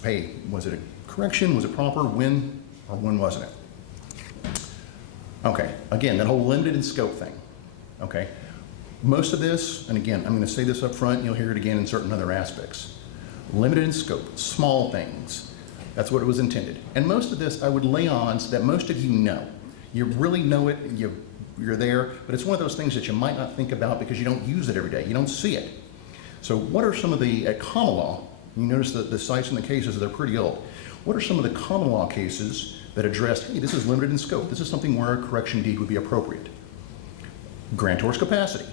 hey, was it a correction, was it proper, when, or when wasn't it? Okay, again, that whole limited in scope thing, okay? Most of this, and again, I'm going to say this up front, you'll hear it again in certain other aspects. Limited in scope, small things. That's what it was intended. And most of this I would lay on so that most of you know. You really know it, you're there, but it's one of those things that you might not think about because you don't use it every day. You don't see it. So what are some of the, at common law, you notice that the sites and the cases, they're pretty old. What are some of the common law cases that addressed, hey, this is limited in scope. This is something where a correction deed would be appropriate. Grantor's capacity.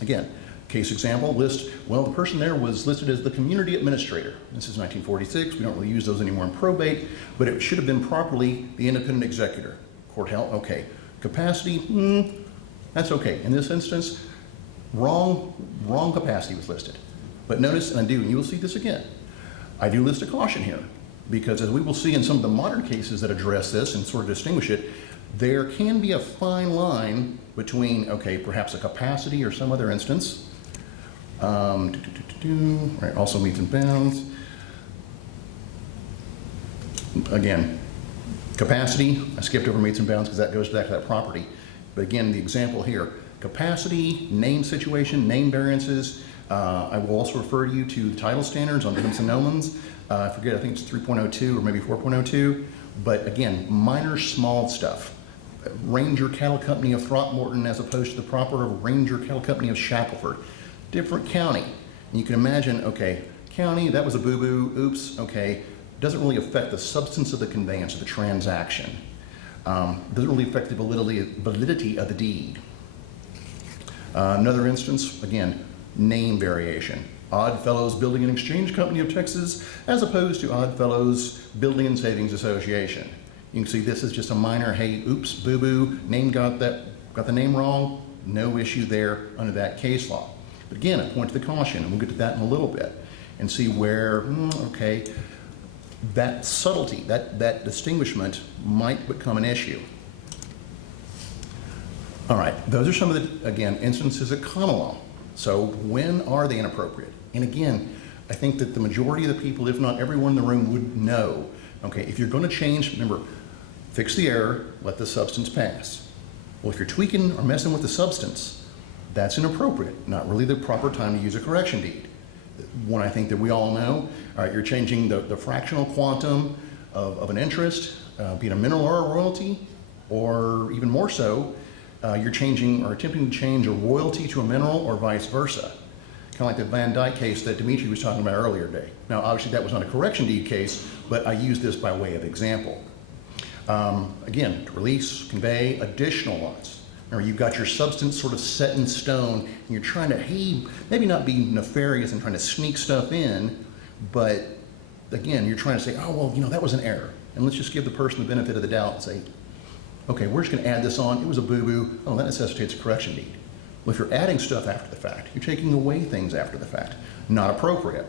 Again, case example, list, well, the person there was listed as the community administrator. This is 1946. We don't really use those anymore in probate, but it should have been properly the independent executor. Court held, okay. Capacity, that's okay. In this instance, wrong capacity was listed. But notice, and you will see this again, I do list a caution here, because as we will see in some of the modern cases that address this and sort of distinguish it, there can be a fine line between, okay, perhaps a capacity or some other instance. Right, also meets and bounds. Again, capacity, I skipped over meets and bounds because that goes back to that property. But again, the example here, capacity, name situation, name variances. I will also refer you to the title standards on Eminence and Nomens. I forget, I think it's 3.02 or maybe 4.02. But again, minor, small stuff. Ranger Cattle Company of Throckmorton as opposed to the proper Ranger Cattle Company of Shackelford. Different county. And you can imagine, okay, county, that was a boo-boo, oops, okay. Doesn't really affect the substance of the conveyance of the transaction. Doesn't really affect the validity of the deed. Another instance, again, name variation. Oddfellows Building and Exchange Company of Texas as opposed to Oddfellows Building and Savings Association. You can see this is just a minor, hey, oops, boo-boo, name got the name wrong, no issue there under that case law. But again, I point to the caution, and we'll get to that in a little bit, and see where, okay, that subtlety, that distinguishment might become an issue. All right, those are some of the, again, instances of common law. So when are they inappropriate? And again, I think that the majority of the people, if not everyone in the room, would know, okay, if you're going to change, remember, fix the error, let the substance pass. Well, if you're tweaking or messing with the substance, that's inappropriate, not really the proper time to use a correction deed. One I think that we all know, all right, you're changing the fractional quantum of an interest, be it a mineral or a royalty, or even more so, you're changing or attempting to change a royalty to a mineral or vice versa. Kind of like the Van Dyke case that Dimitri was talking about earlier today. Now, obviously that was not a correction deed case, but I use this by way of example. Again, to release, convey additional lots. Or you've got your substance sort of set in stone, and you're trying to, hey, maybe not be nefarious and trying to sneak stuff in, but again, you're trying to say, oh, well, you know, that was an error. And let's just give the person the benefit of the doubt and say, okay, we're just going to add this on. It was a boo-boo. Oh, that necessitates a correction deed. Well, if you're adding stuff after the fact, you're taking away things after the fact. Not appropriate.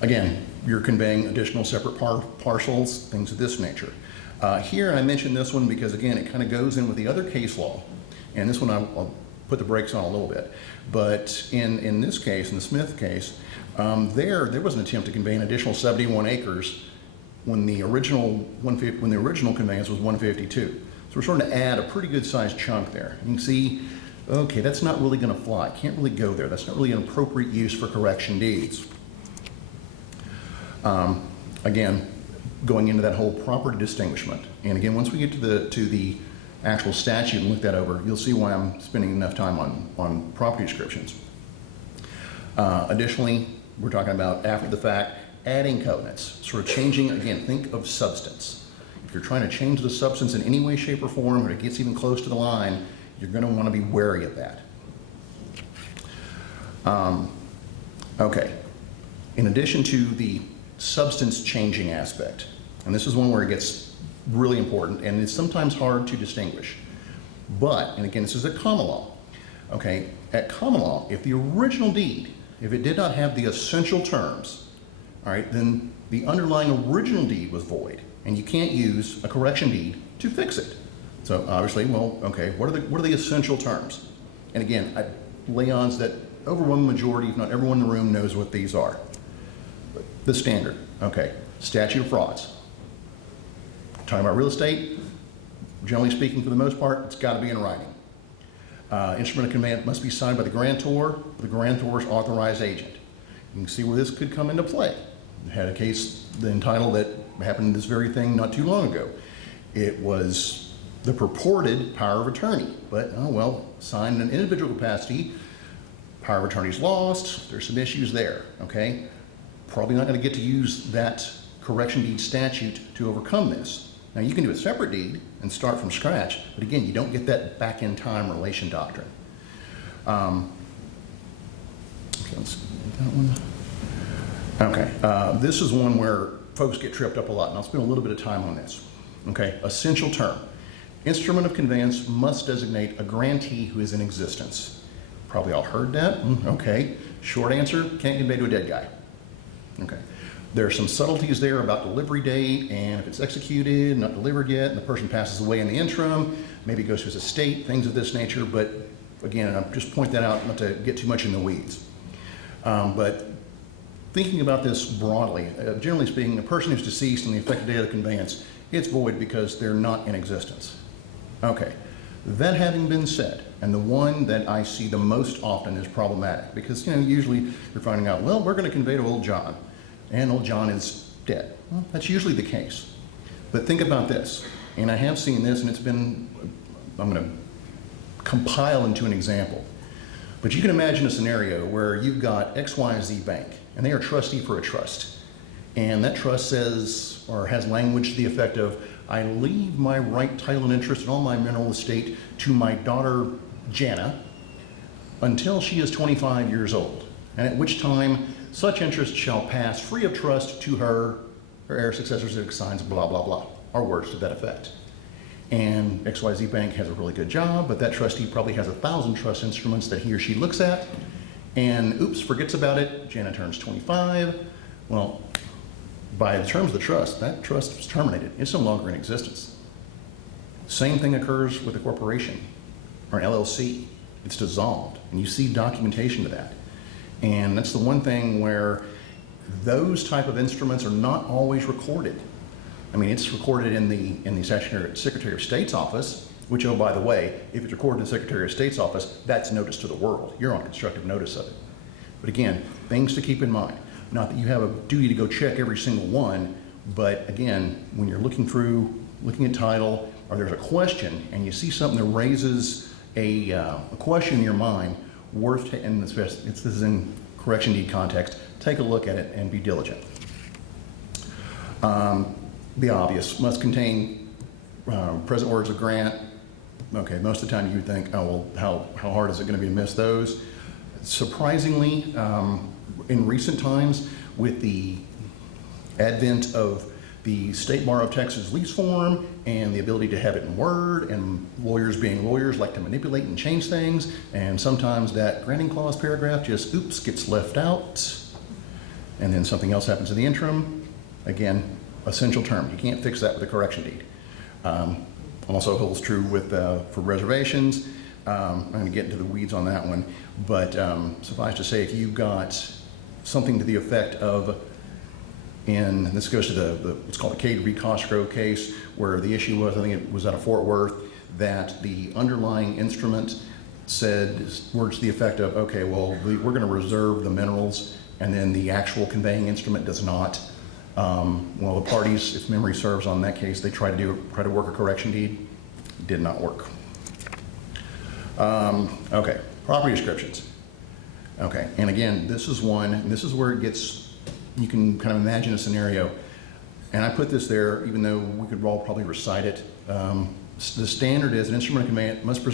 Again, you're conveying additional separate parcels, things of this nature. Here, I mentioned this one because, again, it kind of goes in with the other case law. And this one, I'll put the brakes on a little bit. But in this case, in the Smith case, there was an attempt to convey an additional 71 acres when the original conveyance was 152. So we're starting to add a pretty good sized chunk there. You can see, okay, that's not really going to fly. Can't really go there. That's not really an appropriate use for correction deeds. Again, going into that whole property distinguishment. And again, once we get to the actual statute and look that over, you'll see why I'm spending enough time on property descriptions. Additionally, we're talking about after the fact, adding covenants, sort of changing, again, think of substance. If you're trying to change the substance in any way, shape, or form, or it gets even close to the line, you're going to want to be wary of that. Okay, in addition to the substance changing aspect, and this is one where it gets really important, and it's sometimes hard to distinguish. But, and again, this is at common law. Okay, at common law, if the original deed, if it did not have the essential terms, all right, then the underlying original deed was void, and you can't use a correction deed to fix it. So obviously, well, okay, what are the essential terms? And again, I lay odds that overwhelming majority, if not everyone in the room, knows what these are. The standard, okay, statute of frauds. Talking about real estate, generally speaking, for the most part, it's got to be in writing. Instrument of conveyance must be signed by the grantor's authorized agent. You can see where this could come into play. I had a case entitled that happened this very thing not too long ago. It was the purported power of attorney, but, oh well, signed in an individual capacity, power of attorney's lost, there's some issues there, okay? Probably not going to get to use that correction deed statute to overcome this. Now you can do a separate deed and start from scratch, but again, you don't get that back in time relation doctrine. Okay, let's do that one. Okay, this is one where folks get tripped up a lot, and I'll spend a little bit of time on this. Okay, essential term. Instrument of conveyance must designate a grantee who is in existence. Probably all heard that. Okay, short answer, can't convey to a dead guy. Okay. There are some subtleties there about delivery date, and if it's executed, not delivered yet, and the person passes away in the interim, maybe goes to his estate, things of this nature, but again, I'll just point that out not to get too much in the weeds. But thinking about this broadly, generally speaking, a person who's deceased on the effective date of the conveyance, it's void because they're not in existence. Okay, that having been said, and the one that I see the most often is problematic, because usually you're finding out, well, we're going to convey to old John, and old John is dead. Well, that's usually the case. But think about this, and I have seen this, and it's been, I'm going to compile into an example. But you can imagine a scenario where you've got XYZ Bank, and they are trustee for a trust. And that trust says, or has language to the effect of, I leave my right, title, and interest in all my mineral estate to my daughter, Jana, until she is 25 years old, and at which time such interest shall pass free of trust to her heir successors that signs blah, blah, blah, or words to that effect. And XYZ Bank has a really good job, but that trustee probably has 1,000 trust instruments that he or she looks at, and oops, forgets about it. Jana turns 25. Well, by the terms of the trust, that trust is terminated. It's no longer in existence. Same thing occurs with a corporation or an LLC. It's dissolved, and you see documentation of that. And that's the one thing where those type of instruments are not always recorded. I mean, it's recorded in the Secretary of State's office, which, oh, by the way, if it's recorded in the Secretary of State's office, that's notice to the world. You're on constructive notice of it. But again, things to keep in mind. Not that you have a duty to go check every single one, but again, when you're looking at title, or there's a question, and you see something that raises a question in your mind, and this is in correction deed context, take a look at it and be diligent. the obvious, must contain present words of grant. Okay, most of the time you would think, oh, well, how hard is it going to be to miss those? Surprisingly, in recent times, with the advent of the State Bar of Texas lease form and the ability to have it in Word, and lawyers being lawyers like to manipulate and change things, and sometimes that granting clause paragraph just, oops, gets left out, and then something else happens in the interim. Again, essential term. You can't fix that with a correction deed. Also holds true with for reservations. I'm going to get into the weeds on that one, but suffice to say, if you've got something to the effect of, and this goes to the what's called the Cade v. Costco case, where the issue was, I think it was out of Fort Worth, that the underlying instrument said words to the effect of, okay, well, we're going to reserve the minerals, and then the actual conveying instrument does not. Well, the parties, if memory serves on that case, they tried to work a correction deed. Did not work. Okay, property descriptions. Okay, and again, this is one, and this is where it gets, you can kind of imagine a scenario. And I put this there, even though we could all probably recite it. The standard is an instrument of conveyance must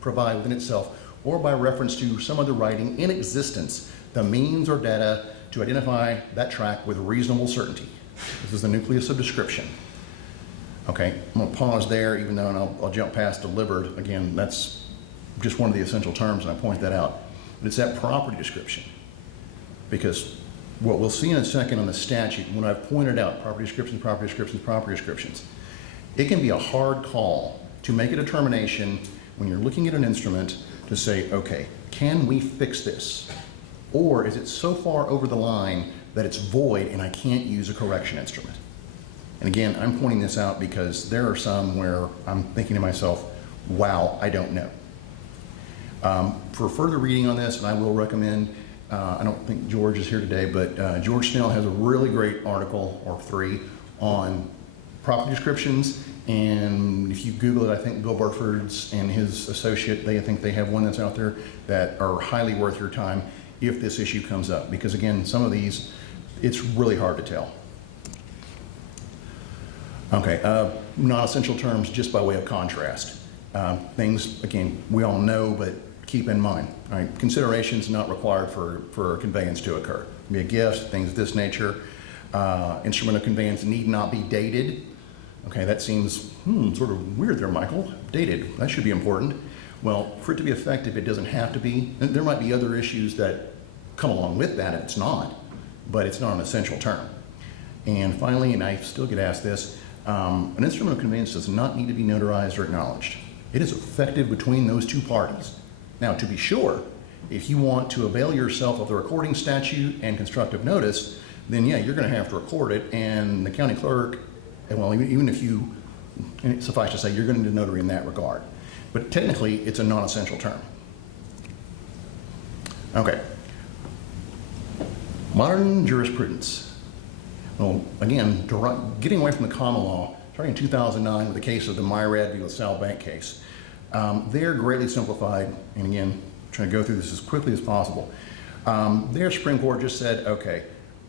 provide within itself or by reference to some other writing in existence the means or data to identify that tract with reasonable certainty. This is the nucleus of description. Okay, I'm going to pause there, even though, and I'll jump past delivered. Again, that's just one of the essential terms, and I point that out. But it's that property description. Because what we'll see in a second on the statute, when I've pointed out property descriptions, property descriptions, property descriptions, it can be a hard call to make a determination when you're looking at an instrument to say, okay, can we fix this? Or is it so far over the line that it's void and I can't use a correction instrument? And again, I'm pointing this out because there are some where I'm thinking to myself, wow, I don't know. For further reading on this, and I will recommend, I don't think George is here today, but George Snell has a really great article, or 3, on property descriptions. And if you Google it, I think Bill Burford's and his associate, I think they have one that's out there that are highly worth your time if this issue comes up. Because again, some of these, it's really hard to tell. Okay, non-essential terms just by way of contrast. Things, again, we all know, but keep in mind. All right, considerations not required for a conveyance to occur. It can be a gift, things of this nature. Instrument of conveyance need not be dated. Okay, that seems sort of weird there, Michael. Dated, that should be important. Well, for it to be effective, it doesn't have to be. There might be other issues that come along with that if it's not, but it's not an essential term. And finally, and I still get asked this, an instrument of conveyance does not need to be notarized or acknowledged. It is effective between those two parties. Now, to be sure, if you want to avail yourself of the recording statute and constructive notice, then yeah, you're going to have to record it, and the county clerk, well, even if you, suffice to say, you're going to do notary in that regard. But technically, it's a non-essential term. Okay. Modern jurisprudence. Well, again, getting away from the common law, starting in 2009 with the case of the Myrad v. LaSalle Bank case, they're greatly simplified, and again, trying to go through this as quickly as possible. Their Supreme Court just said, okay,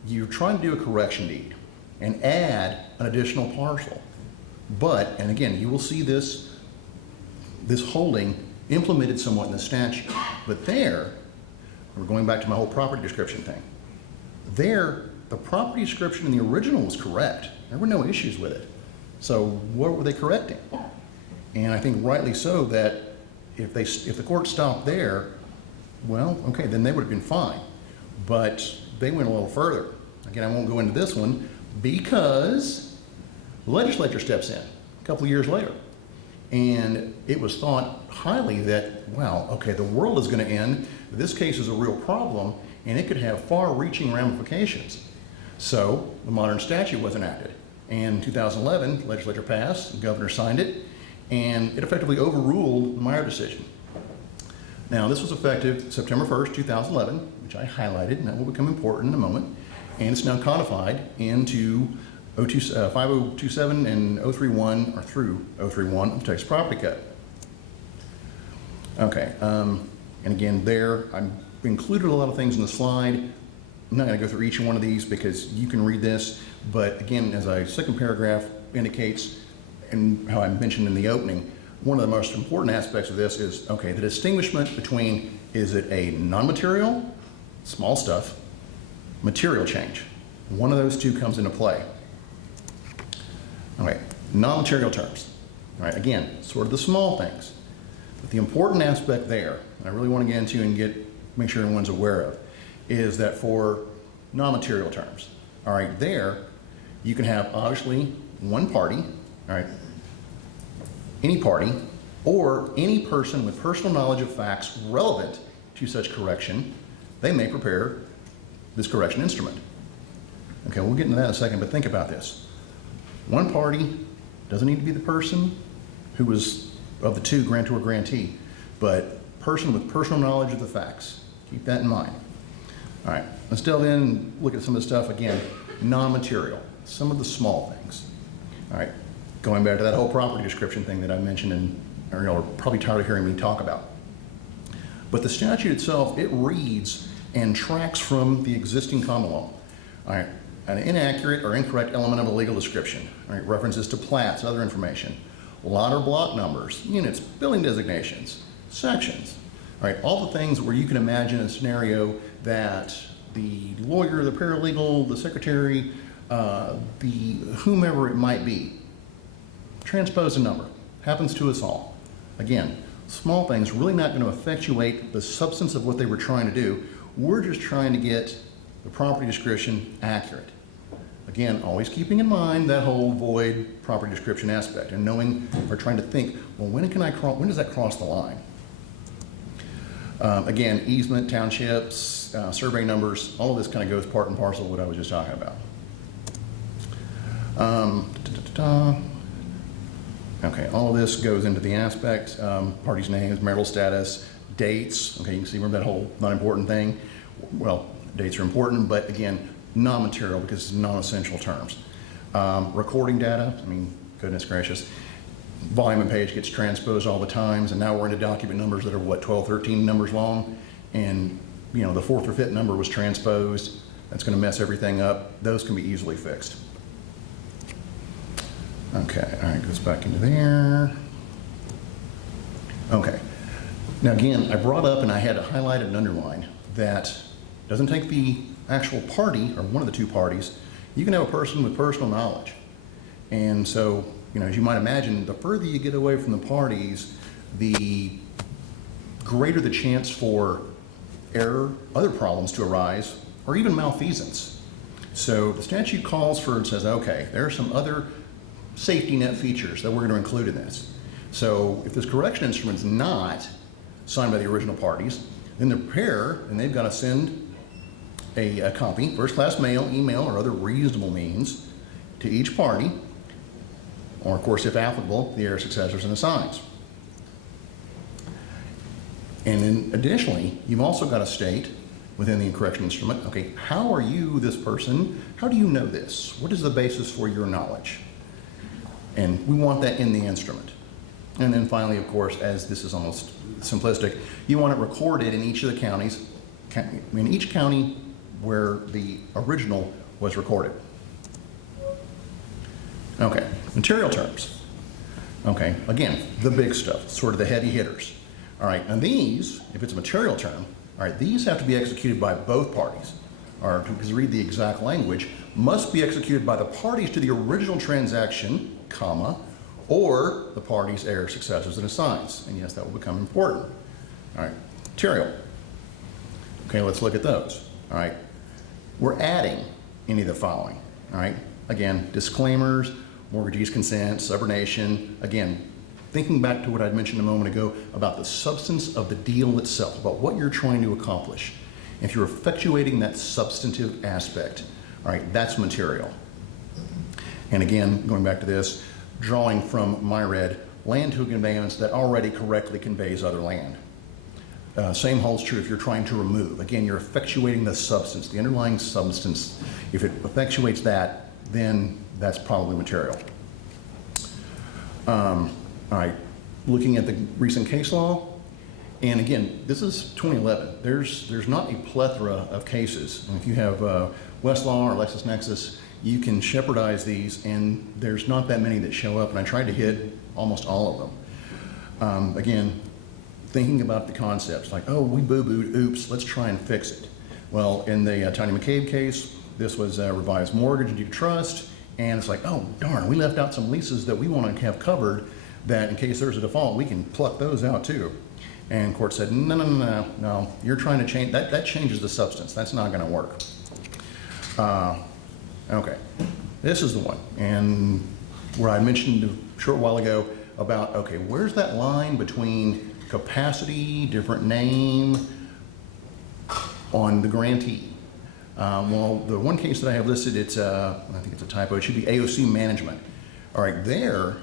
you're trying to do a correction deed and add an additional parcel. But, and again, you will see this holding implemented somewhat in the statute. But there, we're going back to my whole property description thing. There, the property description in the original was correct. There were no issues with it. So what were they correcting? And I think rightly so that if the court stopped there, well, okay, then they would have been fine. But they went a little further. Again, I won't go into this one because the legislature steps in a couple of years later. And it was thought highly that, wow, okay, the world is going to end. This case is a real problem, and it could have far-reaching ramifications. So the modern statute was enacted. And in 2011, the legislature passed, the governor signed it, and it effectively overruled the Meyer decision. Now, this was effective September 1st, 2011, which I highlighted, and that will become important in a moment. And it's now codified into 5027 and 031, or through 031 of the Texas Property Code. Okay, and again, there, I've included a lot of things in the slide. I'm not going to go through each one of these because you can read this, but again, as our second paragraph indicates, and how I mentioned in the opening, one of the most important aspects of this is, okay, the distinguishment between, is it a non-material, small stuff, material change? One of those two comes into play. All right, non-material terms. All right, again, sort of the small things. But the important aspect there, and I really want to get into and make sure everyone's aware of, is that for non-material terms, all right, there, you can have obviously one party, all right, any party, or any person with personal knowledge of facts relevant to such correction, they may prepare this correction instrument. Okay, we'll get into that in a second, but think about this. One party doesn't need to be the person who was of the two, grantor or grantee, but person with personal knowledge of the facts. Keep that in mind. All right, let's delve in and look at some of the stuff again. Non-material, some of the small things. All right, going back to that whole property description thing that I mentioned, and y'all are probably tired of hearing me talk about. But the statute itself, it reads and tracks from the existing common law. All right, an inaccurate or incorrect element of a legal description. All right, references to plats, other information, lot or block numbers, units, building designations, sections. All right, all the things where you can imagine a scenario that the lawyer, the paralegal, the secretary, the whomever it might be, transpose a number. Happens to us all. Again, small things really not going to effectuate the substance of what they were trying to do. We're just trying to get the property description accurate. Again, always keeping in mind that whole void property description aspect and knowing or trying to think, well, when does that cross the line? Again, easement, townships, survey numbers, all of this kind of goes part and parcel of what I was just talking about. Okay, all of this goes into the aspect, parties' names, marital status, dates. Okay, you can see remember that whole not important thing. Well, dates are important, but again, non-material because it's non-essential terms. Recording data, I mean, goodness gracious. Volume and page gets transposed all the times, and now we're into document numbers that are, what, 12, 13 numbers long, and, you know, the fourth or fifth number was transposed. That's going to mess everything up. Those can be easily fixed. Okay, all right, goes back into there. Okay. Now again, I brought up and I had to highlight and underline that doesn't take the actual party or one of the two parties. You can have a person with personal knowledge. And so, you know, as you might imagine, the further you get away from the parties, the greater the chance for error, other problems to arise, or even malfeasance. So the statute calls for and says, okay, there are some other safety net features that we're going to include in this. So if this correction instrument is not signed by the original parties, then the preparer, and they've got to send a copy, first class mail, email, or other reasonable means to each party, or of course, if applicable, the heirs, successors, and assigns. And then additionally, you've also got to state within the correction instrument, okay, how are you, this person, how do you know this? What is the basis for your knowledge? And we want that in the instrument. And then finally, of course, as this is almost simplistic, you want it recorded in each of the counties, in each county where the original was recorded. Okay, material terms. Okay, again, the big stuff, sort of the heavy hitters. All right, and these, if it's a material term, all right, these have to be executed by both parties. Or, because read the exact language, must be executed by the parties to the original transaction, comma, or the parties' heirs, successors, and assigns. And yes, that will become important. All right, material. Okay, let's look at those. All right, we're adding any of the following. All right, again, disclaimers, mortgagee's consent, subordination. Again, thinking back to what I'd mentioned a moment ago about the substance of the deal itself, about what you're trying to accomplish. If you're effectuating that substantive aspect, all right, that's material. And again, going back to this, drawing from my read, land to a conveyance that already correctly conveys other land. Same holds true if you're trying to remove. Again, you're effectuating the substance, the underlying substance. If it effectuates that, then that's probably material. All right, looking at the recent case law, And again, this is 2011. There's not a plethora of cases. And if you have Westlaw or LexisNexis, you can shepherdize these, and there's not that many that show up. And I tried to hit almost all of them. Again, thinking about the concepts, like, oh, we boo-booed, oops, let's try and fix it. Well, in the Tiny McCabe case, this was a revised mortgage and deed of trust, and it's like, oh, darn, we left out some leases that we want to have covered, that in case there's a default, we can pluck those out too. And court said, no, you're trying to change, that changes the substance, that's not going to work. Okay, this is the one, and where I mentioned a short while ago about, okay, where's that line between capacity, different name on the grantee? Well, the one case that I have listed, it's, I think it's a typo, it should be AOC management. All right, there,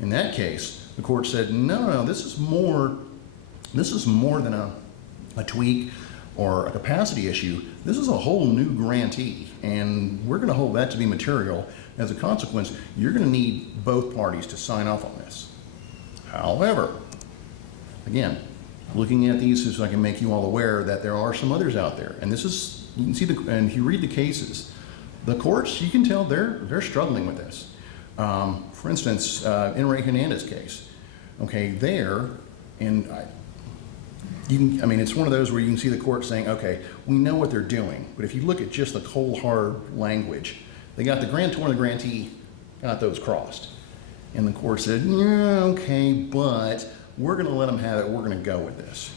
in that case, the court said, no, this is more than a tweak or a capacity issue. This is a whole new grantee, and we're going to hold that to be material. As a consequence, you're going to need both parties to sign off on this. However, again, looking at these so I can make you all aware that there are some others out there, and this is, you can see and if you read the cases, the courts, you can tell they're struggling with this. For instance, in Ray Hernandez case, okay, there, and it's one of those where you can see the court saying, okay, we know what they're doing, but if you look at just the cold hard language, they got the grantor and the grantee, got those crossed. And the court said, yeah, okay, but we're going to let them have it, we're going to go with this.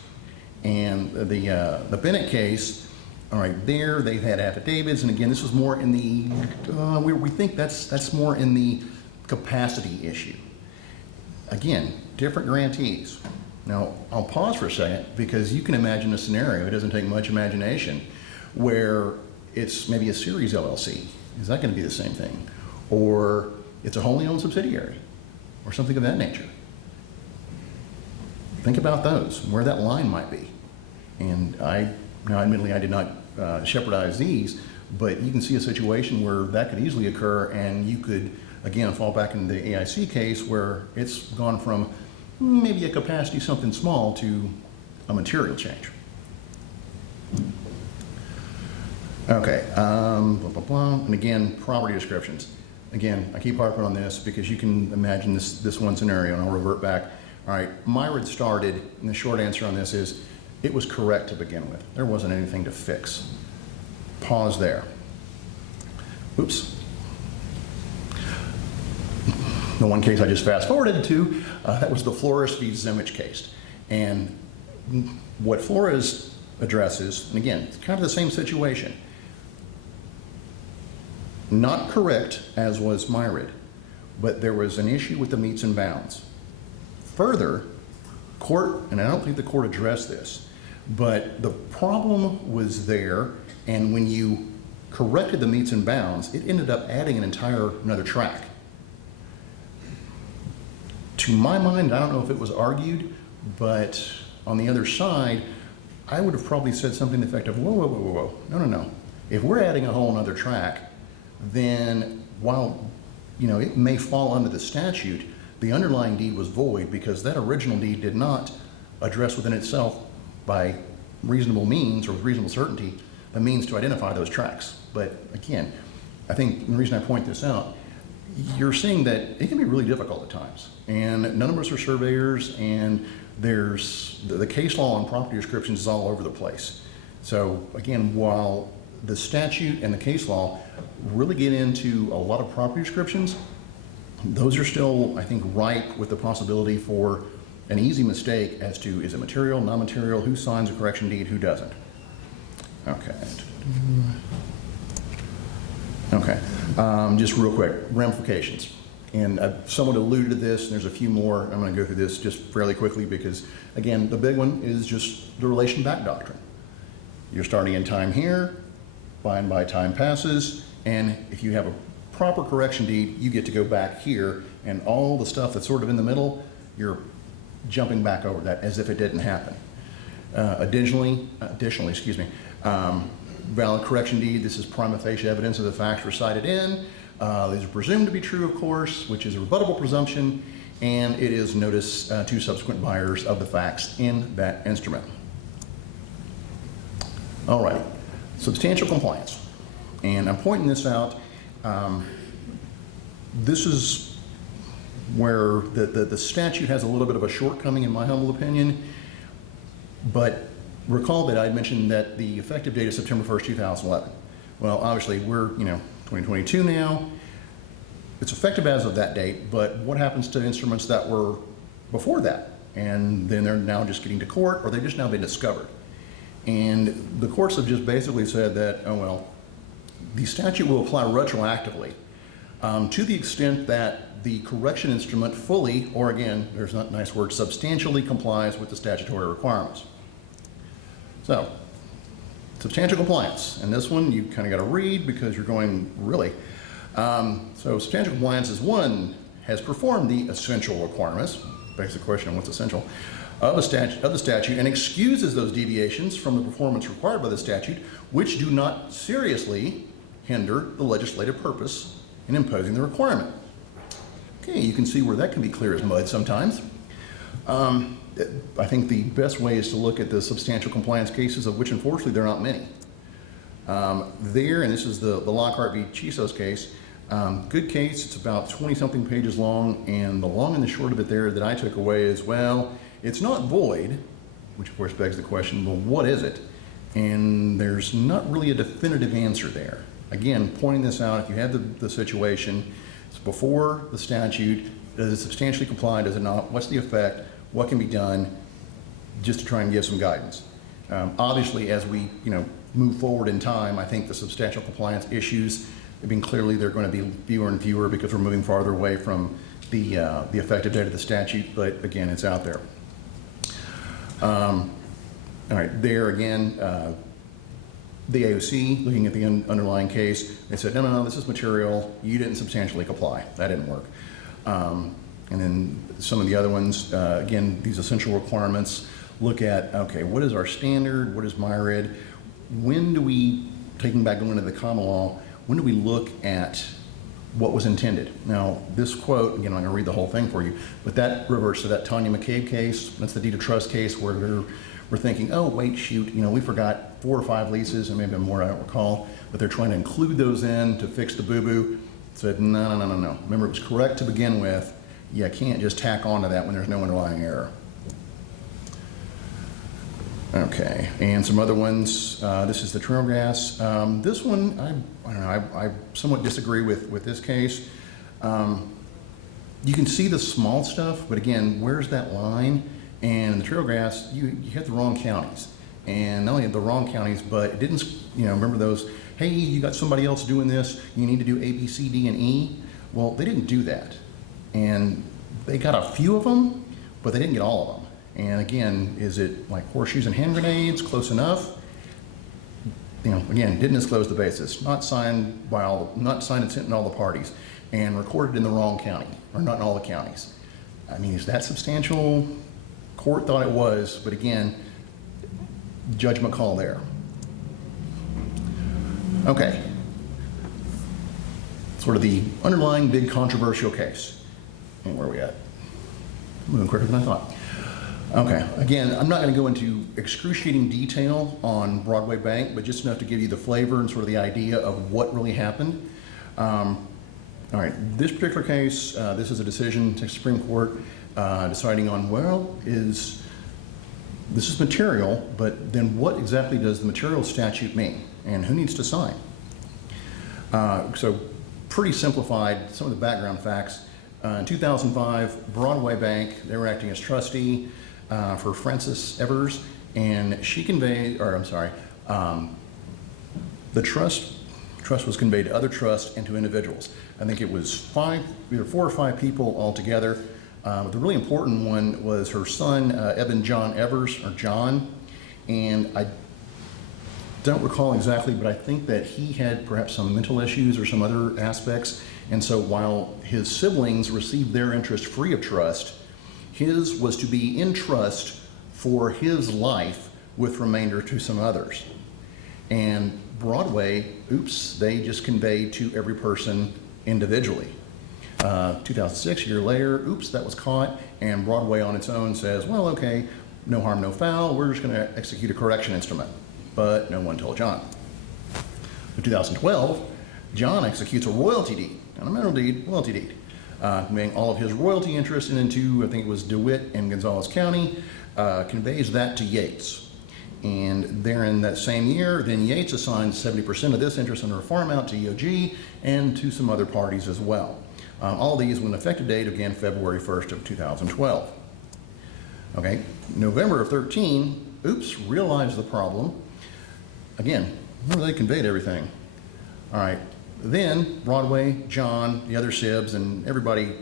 And the Bennett case, all right, there they've had affidavits, and again, this was more in the, we think that's more in the capacity issue. Again, different grantees. Now, I'll pause for a second because you can imagine a scenario, it doesn't take much imagination, where it's maybe a series LLC. Is that going to be the same thing? Or it's a wholly owned subsidiary or something of that nature. Think about those, where that line might be. And now admittedly I did not shepherdize these, but you can see a situation where that could easily occur, and you could, again, fall back into the AIC case where it's gone from maybe a capacity something small to a material change. Okay, blah, blah, blah. And again, property descriptions. Again, I keep harping on this because you can imagine this one scenario, and I'll revert back. All right, Myrid started, and the short answer on this is, it was correct to begin with. There wasn't anything to fix. Pause there. Oops. The one case I just fast forwarded to, that was the Flores v. Zimmich case. And what Flores addresses, and again, it's kind of the same situation. Not correct as was Myrid, but there was an issue with the meets and bounds. Further, court, and I don't think the court addressed this, but the problem was there, and when you corrected the meets and bounds, it ended up adding another track. To my mind, I don't know if it was argued, but on the other side, I would have probably said something to the effect of, whoa, no. If we're adding a whole other track, then while it may fall under the statute, the underlying deed was void because that original deed did not address within itself by reasonable means or with reasonable certainty the means to identify those tracks. But again, I think the reason I point this out, you're seeing that it can be really difficult at times, and none of us are surveyors, and there's the case law on property descriptions is all over the place. So again, while the statute and the case law really get into a lot of property descriptions, those are still, I think, ripe with the possibility for an easy mistake as to, is it material, non-material, who signs a correction deed, who doesn't. Okay, just real quick, ramifications. And I've somewhat alluded to this, and there's a few more. I'm going to go through this just fairly quickly because, again, the big one is just the relation back doctrine. You're starting in time here, by and by time passes, and if you have a proper correction deed, you get to go back here, and all the stuff that's sort of in the middle, you're jumping back over that as if it didn't happen. Additionally, valid correction deed, this is prima facie evidence of the facts recited in. These are presumed to be true, of course, which is a rebuttable presumption, and it is notice to subsequent buyers of the facts in that instrument. All right, substantial compliance. And I'm pointing this out. This is where the statute has a little bit of a shortcoming in my humble opinion, but recall that I mentioned that the effective date is September 1st, 2011. Well, obviously we're, 2022 now. It's effective as of that date, but what happens to instruments that were before that? And then they're now just getting to court, or they've just now been discovered. And the courts have just basically said that, oh well, the statute will apply retroactively to the extent that the correction instrument fully, or again, there's not a nice word, substantially complies with the statutory requirements. So, substantial compliance. And this one you kind of got to read because you're going, really? So substantial compliance is one, has performed the essential requirements, begs the question of what's essential, of the statute and excuses those deviations from the performance required by the statute, which do not seriously hinder the legislative purpose in imposing the requirement. Okay, you can see where that can be clear as mud sometimes. I think the best way is to look at the substantial compliance cases, of which unfortunately there are not many. There, and this is the Lockhart v. Chisos case, good case, it's about 20-something pages long, and the long and the short of it there that I took away is, well, it's not void, which of course begs the question, well, what is it? And there's not really a definitive answer there. Again, pointing this out, if you have the situation, it's before the statute, does it substantially comply, does it not, what's the effect, what can be done, just to try and give some guidance. Obviously, as we move forward in time, I think the substantial compliance issues, clearly they're going to be fewer and fewer because we're moving farther away from the effective date of the statute, but again, it's out there. All right, there again, the AOC, looking at the underlying case, they said, no, this is material, you didn't substantially comply. That didn't work. And then some of the other ones, again, these essential requirements, look at, okay, what is our standard, what is MyRed, when do we, going into the common law, when do we look at what was intended? Now, this quote, again, I'm going to read the whole thing for you, but that reverts to that Tanya McCabe case. That's the deed of trust case where we're thinking, oh, wait, shoot, we forgot 4 or 5 leases, and maybe more, I don't recall, but they're trying to include those in to fix the boo-boo. Said, no. Remember, it was correct to begin with. You can't just tack onto that when there's no underlying error. Okay, and some other ones. This is the trail gas. This one, I don't know, I somewhat disagree with this case. You can see the small stuff, but again, where's that line? And in the trail grass, you hit the wrong counties. And not only the wrong counties, but it didn't, remember those, hey, you got somebody else doing this, you need to do A, B, C, D, and E. Well, they didn't do that. And they got a few of them, but they didn't get all of them. And again, is it like horseshoes and hand grenades? Close enough? Again, didn't disclose the basis. Not signed and sent in all the parties, and recorded in the wrong county, or not in all the counties. Is that substantial? Court thought it was, but again, judgment call there. Okay. Sort of the underlying big controversial case. And where are we at? Moving quicker than I thought. Okay, again, I'm not going to go into excruciating detail on Broadway Bank, but just enough to give you the flavor and sort of the idea of what really happened. All right, this particular case, this is a decision to Supreme Court deciding on, well, this is material, but then what exactly does the material statute mean? And who needs to sign? So pretty simplified, some of the background facts. In 2005, Broadway Bank, they were acting as trustee for Frances Evers, and she conveyed, the trust was conveyed to other trusts and to individuals. I think it was either 4 or 5 people altogether. But the really important one was her son, Evan John Evers, or John, and I don't recall exactly, but I think that he had perhaps some mental issues or some other aspects, and so while his siblings received their interest free of trust, his was to be in trust for his life with remainder to some others. And Broadway, they just conveyed to every person individually. 2006, a year later, oops, that was caught, and Broadway on its own says, well, okay, no harm, no foul, we're just going to execute a correction instrument. But no one told John. In 2012, John executes a royalty deed, not a mineral deed, royalty deed, conveying all of his royalty interest into, I think it was DeWitt and Gonzales County, conveys that to Yates. And there in that same year, then Yates assigns 70% of this interest under a farm out to EOG and to some other parties as well. All these with an effective date, again, February 1st of 2012. Okay, November of 13, oops, realized the problem. Again, remember they conveyed everything. All right, then Broadway, John, the other SIBs, and everybody,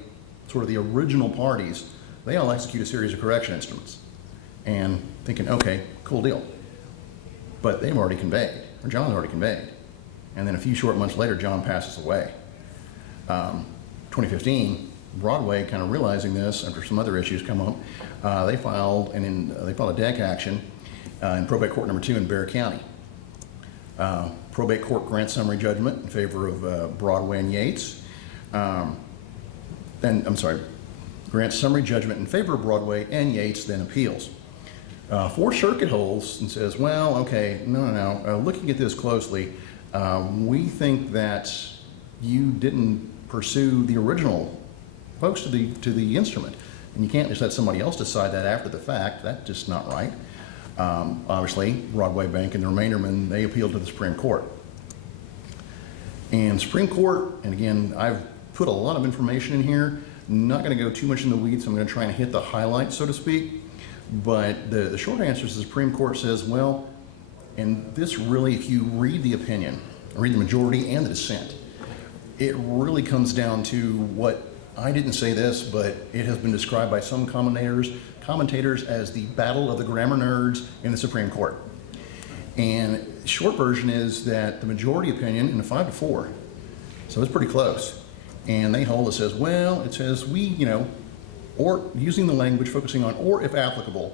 sort of the original parties, they all execute a series of correction instruments. And thinking, okay, cool deal. But they've already conveyed, or John's already conveyed. And then a few short months later, John passes away. 2015, Broadway, kind of realizing this after some other issues come up, they filed a DEC action in probate court number 2 in Bexar County. Probate court grants summary judgment in favor of Broadway and Yates. Grants summary judgment in favor of Broadway and Yates, then appeals. 4 circuit holds and says, well, okay, no. Looking at this closely, we think that you didn't pursue the original folks to the instrument. And you can't just let somebody else decide that after the fact. That's just not right. Obviously, Broadway Bank and the remaindermen, they appealed to the Supreme Court. And Supreme Court, and again, I've put a lot of information in here. Not going to go too much in the weeds. I'm going to try and hit the highlights, so to speak. But the short answer is the Supreme Court says, well, and this really, if you read the opinion, read the majority and the dissent, it really comes down to what, I didn't say this, but it has been described by some commentators as the battle of the grammar nerds in the Supreme Court. And the short version is that the majority opinion in a 5-4, so it's pretty close. And they hold it says, well, it says we, or using the language focusing on or if applicable,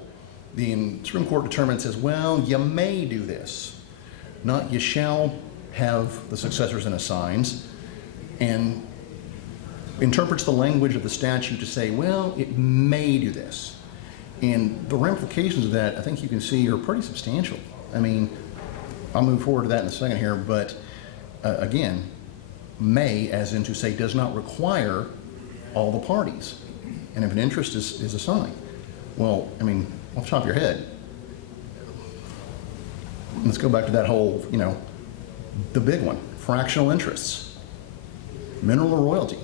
the Supreme Court determines says, well, you may do this, not you shall have the successors and assigns, and interprets the language of the statute to say, well, it may do this. And the ramifications of that, I think you can see, are pretty substantial. I mean, I'll move forward to that in a second here, but again, may, as in to say, does not require all the parties. And if an interest is assigned, well, I mean, off the top of your head, let's go back to that whole, the big one, fractional interests, mineral or royalty.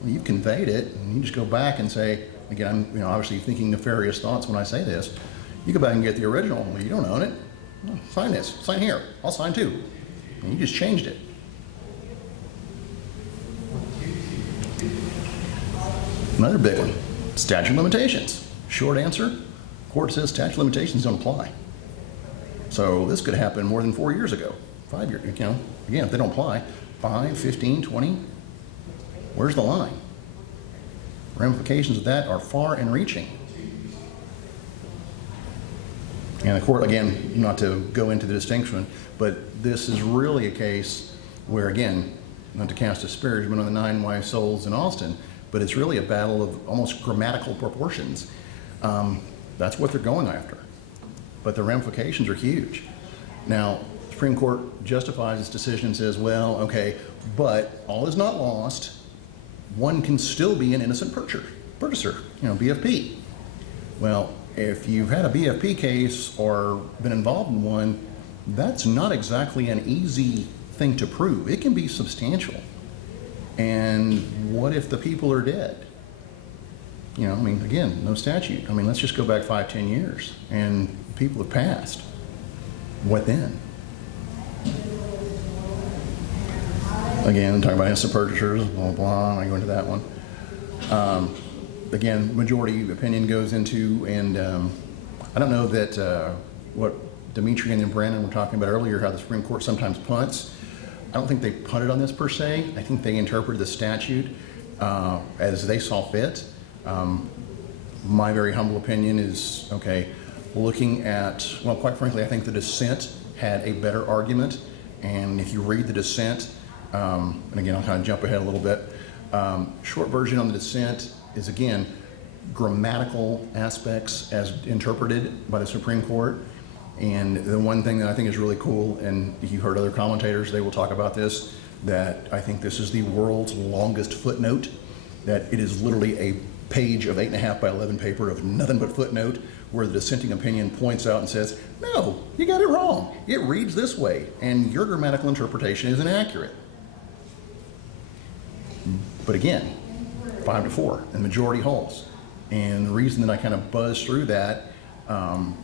Well, you've conveyed it, and you just go back and say, again, I'm obviously thinking nefarious thoughts when I say this, you go back and get the original. Well, you don't own it. Well, sign this, sign here, I'll sign too. And you just changed it. Another big one, statute of limitations. Short answer, court says statute of limitations don't apply. So this could happen more than 4 years ago, 5 years, again, if they don't apply, 5, 15, 20, where's the line? Ramifications of that are far and reaching. And the court, again, not to go into the distinction, but this is really a case where, again, not to cast aspersion on the 9 wise souls in Austin, but it's really a battle of almost grammatical proportions. That's what they're going after. But the ramifications are huge. Now, the Supreme Court justifies its decision and says, well, okay, but all is not lost. One can still be an innocent purchaser, BFP. Well, if you've had a BFP case or been involved in one, that's not exactly an easy thing to prove. It can be substantial. And what if the people are dead? Again, no statute. Let's just go back 5, 10 years and people have passed. What then? Again, I'm talking about innocent purchasers, blah, blah, I go into that one. Again, majority opinion goes into, and I don't know that what Dimitri and Brandon were talking about earlier, how the Supreme Court sometimes punts. I don't think they punted on this per se. I think they interpreted the statute as they saw fit. My very humble opinion is, okay, looking at, well, quite frankly, I think the dissent had a better argument. And if you read the dissent, and again, I'll kind of jump ahead a little bit, Short version on the dissent is, again, grammatical aspects as interpreted by the Supreme Court. And the one thing that I think is really cool, and you heard other commentators, they will talk about this, that I think this is the world's longest footnote, that it is literally a page of 8.5 by 11 paper of nothing but footnote, where the dissenting opinion points out and says, no, you got it wrong. It reads this way, and your grammatical interpretation is inaccurate. But again, 5-4, and majority holds. And the reason that I kind of buzzed through that, kind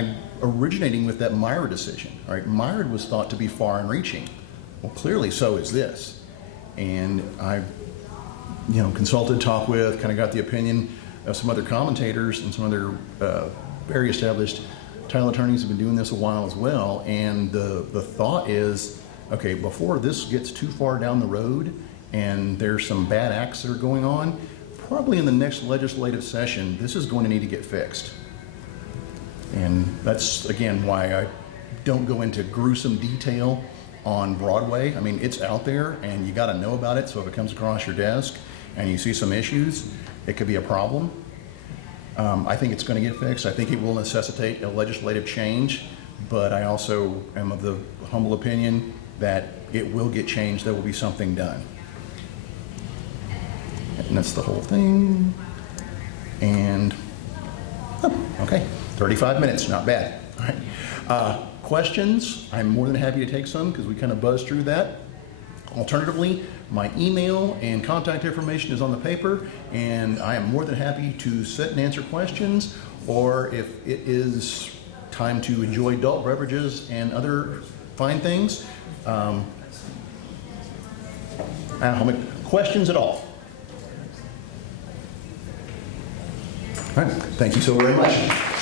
of originating with that Myra decision, right? Myra was thought to be far and reaching. Well, clearly so is this. And I, consulted, talked with, kind of got the opinion of some other commentators and some other very established title attorneys have been doing this a while as well. And the thought is, okay, before this gets too far down the road and there's some bad acts that are going on, probably in the next legislative session, this is going to need to get fixed. And that's, again, why I don't go into gruesome detail on Broadway. I mean, it's out there and you got to know about it. So if it comes across your desk and you see some issues, it could be a problem. I think it's going to get fixed. I think it will necessitate a legislative change, but I also am of the humble opinion that it will get changed. There will be something done. And that's the whole thing. And, okay, 35 minutes, not bad. All right. Questions? I'm more than happy to take some because we kind of buzzed through that. Alternatively, my email and contact information is on the paper, and I am more than happy to sit and answer questions, or if it is time to enjoy adult beverages and other fine things, I don't know, how many questions at all? All right, thank you so very much.